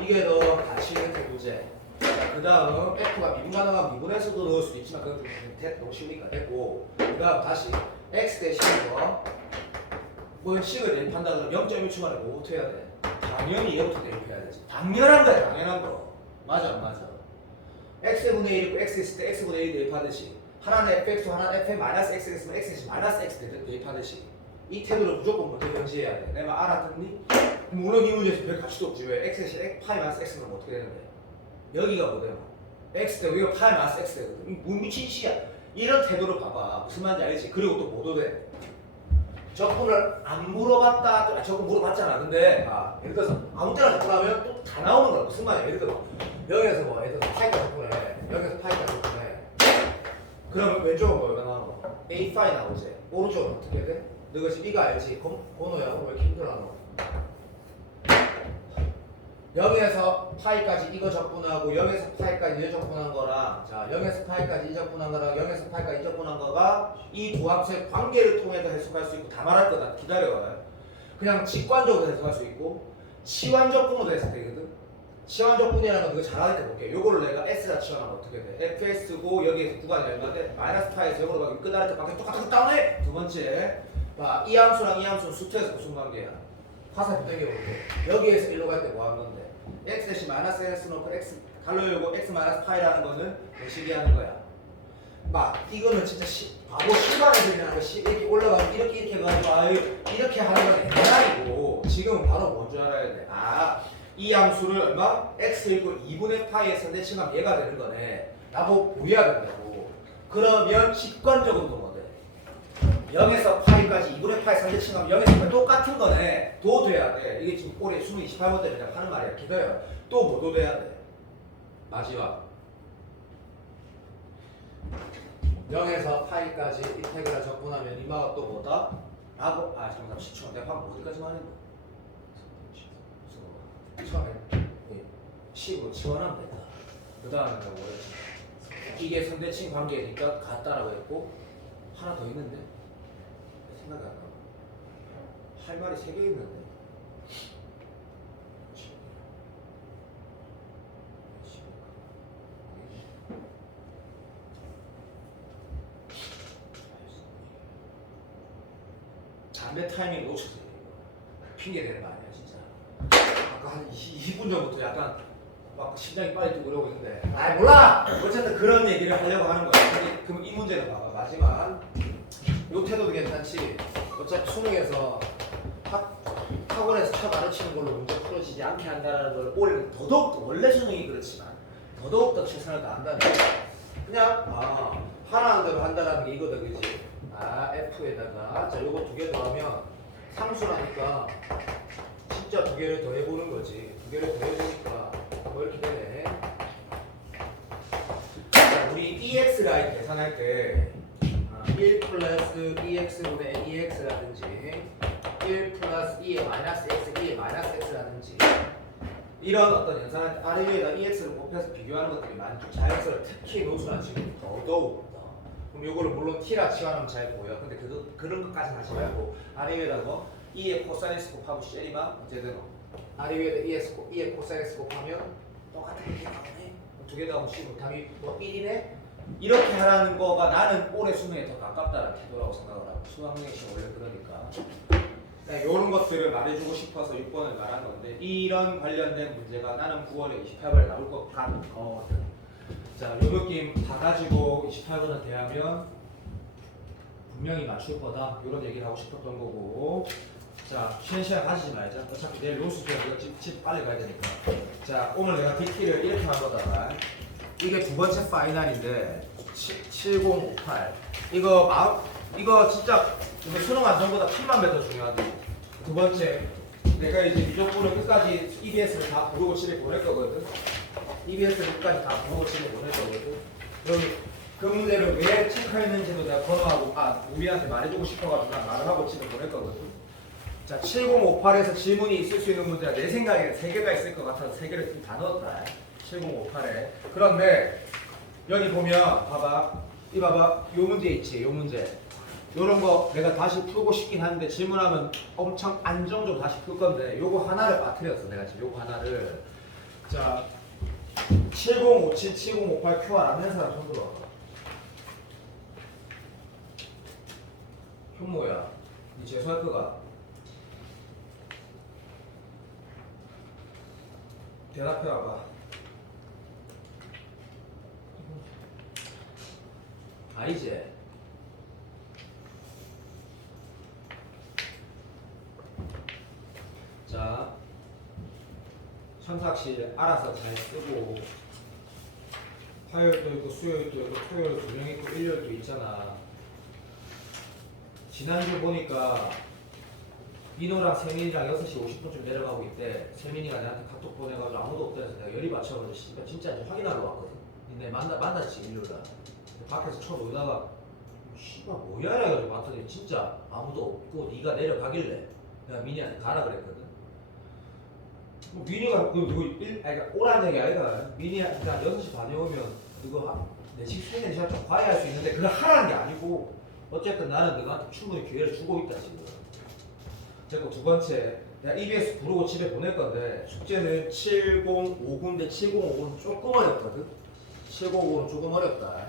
이게 더 가치 있는 태도제. 그 다음 f가 미분 가능하면 미분해서도 넣을 수도 있지만 그건 좀 너무 쉬우니까 됐고, 그 다음 다시 x 대신에서 뭘 식을 대입한다 그러면 0.1초 만에 뭐부터 해야 돼? 당연히 얘부터 대입해야 되지. 당연한 거야, 당연한 거. 맞아 안 맞아? x분의 1 있고 x 있을 때 x분의 1 대입하듯이 하나는 fx 하나는 f에 마이너스 x가 있으면 x 마이너스 x 대입하듯이 이 태도를 무조건 먼저 견지해야 돼. 내 말 알아듣니? 물론 이 문제에서 별 가치도 없지. 왜? x 파이 마이너스 x는 어떻게 되는데? 여기가 뭐대요? x 대 여기가 파이 마이너스 x 되거든. 뭐 미친 시야. 이런 태도를 봐봐. 무슨 말인지 알지? 그리고 또 뭐도 돼? 적분을 안 물어봤다. 적분 물어봤잖아. 근데 예를 들어서 아무 때나 적분하면 또 다 나오는 거야. 무슨 말이야? 예를 들어 여기에서 뭐 예를 들어서 파이가 적분해. 여기서 파이가 적분해. 그러면 왼쪽은 뭐가 나오고? a 파이 나오지. 오른쪽은 어떻게 돼? 너가 지금 이거 알지? 번호야. 왜 이렇게 힘들어하노? 0에서 파이까지 이거 적분하고 0에서 파이까지 이거 적분한 거랑, 자 0에서 파이까지 이 적분한 거랑 0에서 파이까지 이 적분한 거가 이 두 함수의 관계를 통해서 해석할 수 있고 다 말할 거다. 기다려요. 그냥 직관적으로 해석할 수 있고 치환적분으로 해석되거든. 치환적분이라는 건 그거 잘할 때 볼게. 요거를 내가 S라 치환하면 어떻게 돼? fs고 여기에서 구간이 얼마인데 마이너스 파이에서 0으로 가면 끝날 때 관계 똑같은 다운해. 두 번째, 이 함수랑 이 함수는 수투에서 무슨 관계야? 화살표 당겨볼게. 여기에서 1로 갈 때 뭐 하는 건데? x 대신 마이너스 x 놓고 x 갈로 열고 x 마이너스 파이라는 거는 뭐시기 하는 거야? 이거는 진짜 바보 실반애들이라는 거 이렇게 올라가면 이렇게 가지고 이렇게 하는 건 옛날이고 지금은 바로 뭔 줄 알아야 돼. 이 함수를 얼마? x 이고 2분의 파이에 선대칭하면 얘가 되는 거네. 라고 보여야 된다고. 그러면 직관적으로 뭐 돼? 0에서 파이까지 2분의 파이 상대칭하면 0에서 파이 똑같은 거네. 도 돼야 돼. 이게 지금 올해 28번 때 그냥 하는 말이야. 기다려. 또 뭐도 돼야 돼? 마지막 0에서 파이까지 인테그랄 적분하면 이마가 또 뭐다? 라고 잠깐만 10초. 내가 방금 어디까지 말했노? 처음에 10으로 치환하면 된다. 그 다음에 뭐였지? 이게 선대칭 관계니까 같다라고 했고 하나 더 있는데 생각이 안 나. 할 말이 3개 있는데. 담배 타이밍 놓쳤어요. 핑계 대는 거 아니야 진짜. 아까 한 20분 전부터 약간 막 심장이 빨리 뛰고 이러고 있는데 몰라! 어쨌든 그런 얘기를 하려고 하는 거야. 그럼 이 문제는 봐봐. 마지막 요 태도도 괜찮지. 어차피 수능에서 학원에서 차 가르치는 걸로 문제 풀어지지 않게 한다는 걸 올해는 더더욱더 원래 수능이 그렇지만 더더욱더 최선을 다한다는 거야. 그냥 하라는 대로 한다는 게 이거다 그지? F에다가 자 요거 2개 더하면 상수라니까 진짜 2개를 더 해보는 거지. 2개를 더 해보니까 뭐 이렇게 되네. 자, 우리 EX 라인 계산할 때 1 플러스 EX분의 EX라든지 1 플러스 2의 마이너스 X, 2의 마이너스 X라든지 이런 어떤 연산할 때 아래 위에다 EX를 곱해서 비교하는 것들이 많죠. 자연스러워. 특히 노수란 지금 더더욱. 그럼 요거를 물론 T라 치환하면 잘 보여. 근데 그런 것까지는 하지 말고 아래 위에다 뭐 2의 코사인스 곱하고 쉐리마 어쨌든 아래 위에다 2의 코사인스 곱하면 똑같은 게 나오네. 2개 더하면 15 답이 뭐 1이네? 이렇게 하라는 거가 나는 올해 수능에 더 가깝다는 태도라고 생각을 하고 수학여행 시 원래 그러니까 이런 것들을 말해주고 싶어서 6번을 말한 건데 이런 관련된 문제가 나는 9월에 28번에 나올 것 같거든. 자, 요 느낌 다 가지고 28번을 대하면 분명히 맞출 거다. 이런 얘기를 하고 싶었던 거고. 자, 쉬는 시간 가지지 말자. 어차피 내일 노수수야. 이거 집 빨리 가야 되니까. 자, 오늘 내가 DT를 이렇게 한 거다. 이게 두 번째 파이널인데 7058. 이거 진짜 수능 안정보다 10만 배 더 중요하지. 두 번째, 내가 이제 미적분을 끝까지 EBS를 다 부르고 집에 보낼 거거든. EBS를 끝까지 다 부르고 집에 보낼 거거든. 그럼 그 문제를 왜 체크했는지도 내가 번호하고 우리한테 말해주고 싶어가지고 난 말을 하고 집에 보낼 거거든. 자, 7058에서 질문이 있을 수 있는 문제가 내 생각에 3개가 있을 것 같아서 3개를 다 넣었다. 7058에. 그런데 여기 보면 봐봐. 이 봐봐. 요 문제 있지. 요 문제. 요런 거 내가 다시 풀고 싶긴 한데 질문하면 엄청 안정적으로 다시 풀 건데 요거 하나를 빠뜨렸어. 내가 지금 요거 하나를. 자, 7057, 7058 QR 아는 사람 손 들어. 현모야. 니 재수할 거가? 대답해 봐봐. 아니지? 자, 선삭시 알아서 잘 쓰고 화요일도 있고 수요일도 있고 토요일 두 명 있고 일요일도 있잖아. 지난주 보니까 민호랑 세민이랑 6시 50분쯤 내려가고 있대. 세민이가 나한테 카톡 보내가지고 아무도 없다해서 내가 열이 받쳐가지고 씨발 진짜 이제 확인하러 왔거든. 근데 만났지 일요일날. 밖에서 쳐놀다가 씨발 뭐야 이래가지고 봤더니 진짜 아무도 없고 네가 내려가길래 내가 민희한테 가라 그랬거든. 뭐 민희가 그러니까 오라는 얘기 아니라 민희한테 한 6시 반에 오면 그거 4시 3시간 좀 과외할 수 있는데 그걸 하라는 게 아니고 어쨌든 나는 너한테 충분히 기회를 주고 있다 지금. 그리고 두 번째 내가 EBS 부르고 집에 보낼 건데 숙제는 7059인데 7059는 조금 어렵거든. 7059는 조금 어렵다.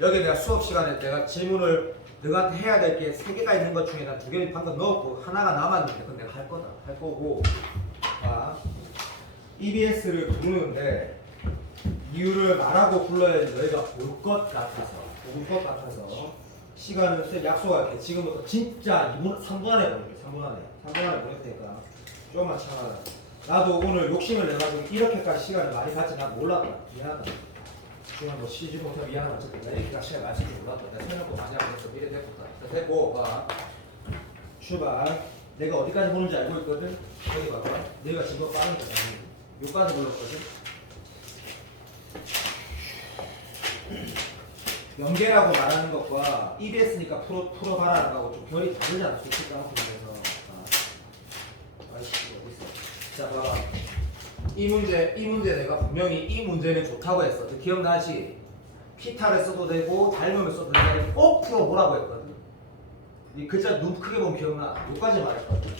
여기 내가 수업 시간에 내가 질문을 너한테 해야 될 게 3개가 있는 것 중에 난 2개를 방금 넣었고 하나가 남았는데 그건 내가 할 거다. 할 거고. 자, EBS를 부르는데 이유를 말하고 불러야지 너희가 볼 것 같아서 볼 것 같아서 시간을 쌤 약속할게. 지금부터 진짜 2분, 3분 안에 보낼게. 3분 안에 보낼 테니까 조금만 참아라. 나도 오늘 욕심을 내가지고 이렇게까지 시간을 많이 갖지 난 몰랐다. 미안하다. 지금 뭐 쉬지 못하면 미안하다. 어쨌든 내가 이렇게까지 시간 많이 쓸 줄 몰랐다. 내가 생각도 많이 하고 있어. 미래 됐다. 됐고 봐. 출발. 내가 어디까지 보는지 알고 있거든? 여기 봐봐. 내가 지금 빠른 거잖아. 여기까지 불렀거든? 연계라고 말하는 것과 EBS니까 풀어봐라는 거하고 좀 결이 다르잖아. 솔직히 따라서. 아이씨, 어딨어. 자, 봐. 이 문제 내가 분명히 이 문제는 좋다고 했어. 너 기억나지? 피타를 써도 되고, 닮으면 써도 되고, 꼭 풀어보라고 했거든. 이 글자 눈 크게 보면 기억나. 여기까지 말했거든.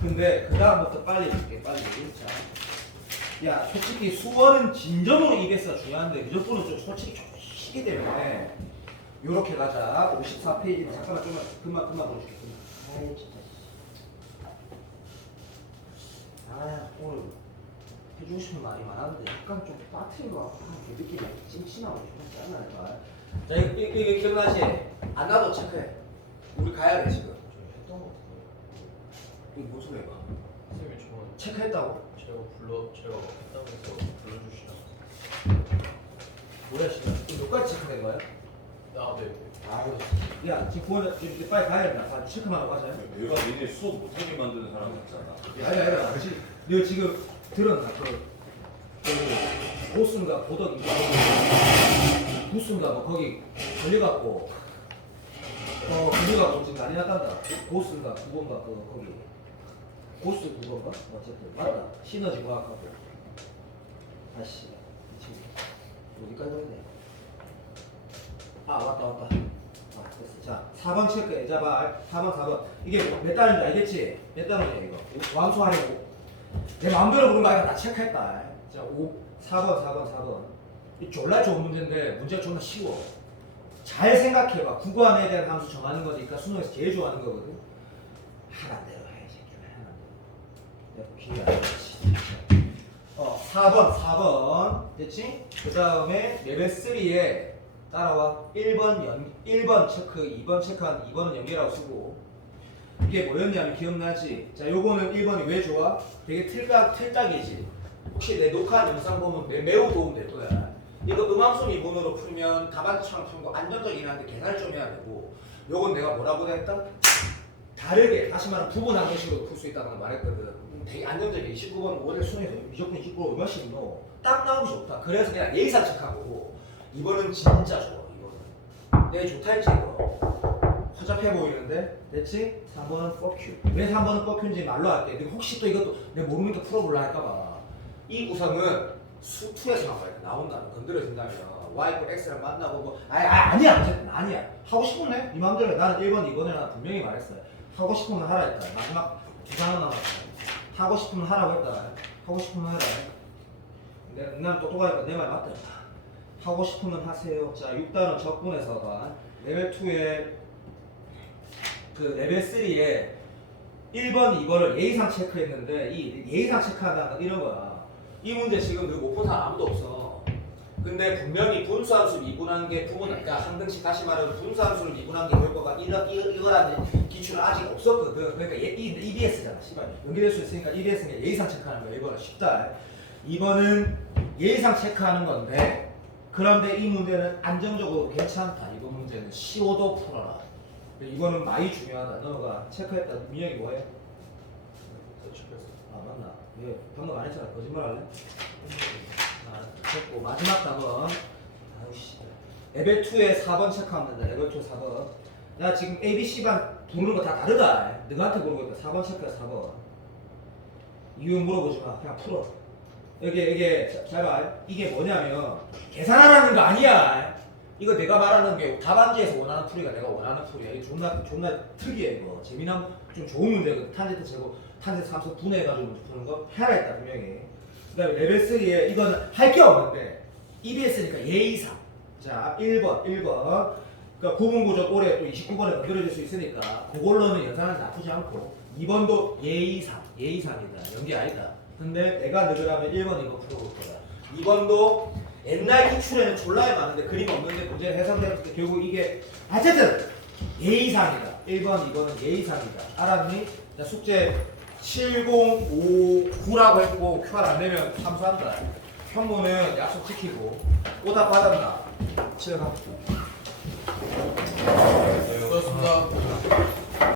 근데 그 다음부터 빨리 볼게. 빨리. 자, 야, 솔직히 수원은 진정으로 EBS가 중요한데 무조건은 좀 솔직히 좀 시기 때문에 요렇게 가자. 54페이지. 잠깐만 좀만 금방 보여줄게. 아이 진짜. 아 오늘 해주고 싶은 말이 많았는데 약간 좀 빠트린 것 같고 그 느낌이 찜찜하고 좀 짜증나니까. 자 이거 기억나지? 안 나도 체크해. 우리 가야 돼 지금. 저 했던 거 같아요. 이거 무슨 소리야? 선생님이 저번 체크했다고? 제가 했다고 해서 불러주시나? 뭐야 지금? 이거 몇까지 체크된 거야? 아 네. 아유, 야 지금 보내 이제 빨리 가야 된다. 빨리 체크만 하고 가자. 내가 니네 수업 못하게 만드는 사람 같잖아. 아니야. 너 지금 들었나? 그 보스인가 보덕인가 부스인가 뭐 거기 걸려갖고 걸려갖고 지금 난리 났단다. 보스인가 그건가 거기 보스 그건가? 어쨌든 맞다. 시너지 과학하고 아씨 지금 어디까지 갔네. 아 맞다. 됐어. 자 4번 체크해. 자 봐. 4번 4번 이게 몇 단인지 알겠지? 몇 단이냐 이거 완수하려고 내 마음대로 부른 거 아니라 다 체크했다. 자 4번 이 졸라 좋은 문제인데 문제가 존나 쉬워. 잘 생각해봐. 국어 안에 대한 함수 정하는 거니까 수능에서 제일 좋아하는 거거든. 하란 대로 해 새끼야. 하란 대로. 내가 기회 안 줬지. 4번 됐지? 그 다음에 레벨 3에 따라와 1번 체크, 2번 체크한 2번은 연계라고 쓰고 이게 뭐였냐면 기억나지? 자 요거는 1번이 왜 좋아? 되게 틀딱이지. 혹시 내 녹화한 영상 보면 매우 도움될 거야. 이거 음함수 미분으로 풀면 답안지처럼 푸는 거 안정적이긴 한데 계산을 좀 해야 되고 요건 내가 뭐라고 했다? 다르게 다시 말하면 부분한 형식으로 풀 수 있다는 걸 말했거든. 되게 안정적이야. 29번 모델 수능에서 무조건 29번 몇씩 넣어. 딱 나오기 좋다. 그래서 그냥 예의상 체크하고 이번은 진짜 좋아. 이거는 내가 좋다 했지 이거. 허접해 보이는데 됐지? 3번은 뻑큐. 왜 3번은 뻑큐인지 말로 할게. 근데 혹시 또 이것도 내가 모르니까 풀어볼라 할까봐. 이 구성은 수투에서만 이렇게 나온다면 건드려진다면 Y고 X랑 만나고 뭐 아니야 어쨌든 아니야 하고 싶었네 네 마음대로 나는 1번 2번에 나 분명히 말했어요 하고 싶으면 하라 했다 마지막 기사는 남았어 하고 싶으면 하라고 했다 하고 싶으면 해라 난 똑똑하니까 내 말 맞다 하고 싶으면 하세요 자 6단원 적분에서가 레벨 2에 그 레벨 3에 1번 2번을 예의상 체크했는데 이 예의상 체크한다는 건 이런 거야 이 문제 지금 너 못 본 사람 아무도 없어. 근데 분명히 분수함수를 미분한 게 부분, 그러니까 한 등씩 다시 말하면 분수함수를 미분한 게 결과가 이거라는 기출은 아직 없었거든. 그러니까 EBS잖아, 씨발. 연결될 수 있으니까 EBS는 예의상 체크하는 거야. 이거는 쉽다. 2번은 예의상 체크하는 건데, 그런데 이 문제는 안정적으로 괜찮다. 이번 문제는 CO 도 풀어라. 이거는 많이 중요하다. 너가 체크했다. 민혁이 뭐해? 아 맞나? 왜 방금 안 했잖아. 거짓말 할래? 됐고 마지막 답은 아우씨 레벨 2에 4번 체크하면 된다. 레벨 2 4번. 나 지금 A, B, C반 부르는 거 다 다르다. 너한테 물어보겠다. 4번 체크해 4번. 이유 물어보지 마. 그냥 풀어. 이게 잘 봐. 이게 뭐냐면 계산하라는 거 아니야. 이거 내가 말하는 게 답안지에서 원하는 풀이가 내가 원하는 풀이야. 이게 존나 특이해 이거. 재미난 좀 좋은 문제거든. 탄젠트 제곱, 탄젠트 삼수 분해해가지고 푸는 거 해라 했다 분명히. 그다음에 레벨 3에 이거는 할 게 없는데 EBS니까 예의상. 자 1번. 그러니까 구분구조 올해 또 29번에 건드려질 수 있으니까 그걸로는 연산은 나쁘지 않고 2번도 예의상이다. 연기 아니다. 근데 내가 넣으라면 1번 이거 풀어볼 거다. 2번도 옛날 기출에는 졸라에 많은데 그림 없는데 문제 해석될 때 결국 이게 어쨌든 예의상이다. 1번, 2번은 예의상이다. 알았니? 자, 숙제 7059라고 했고 QR 안 되면 참수한다. 현무는 약속 지키고 오답 받았나? 집에 가. 네, 수고하셨습니다.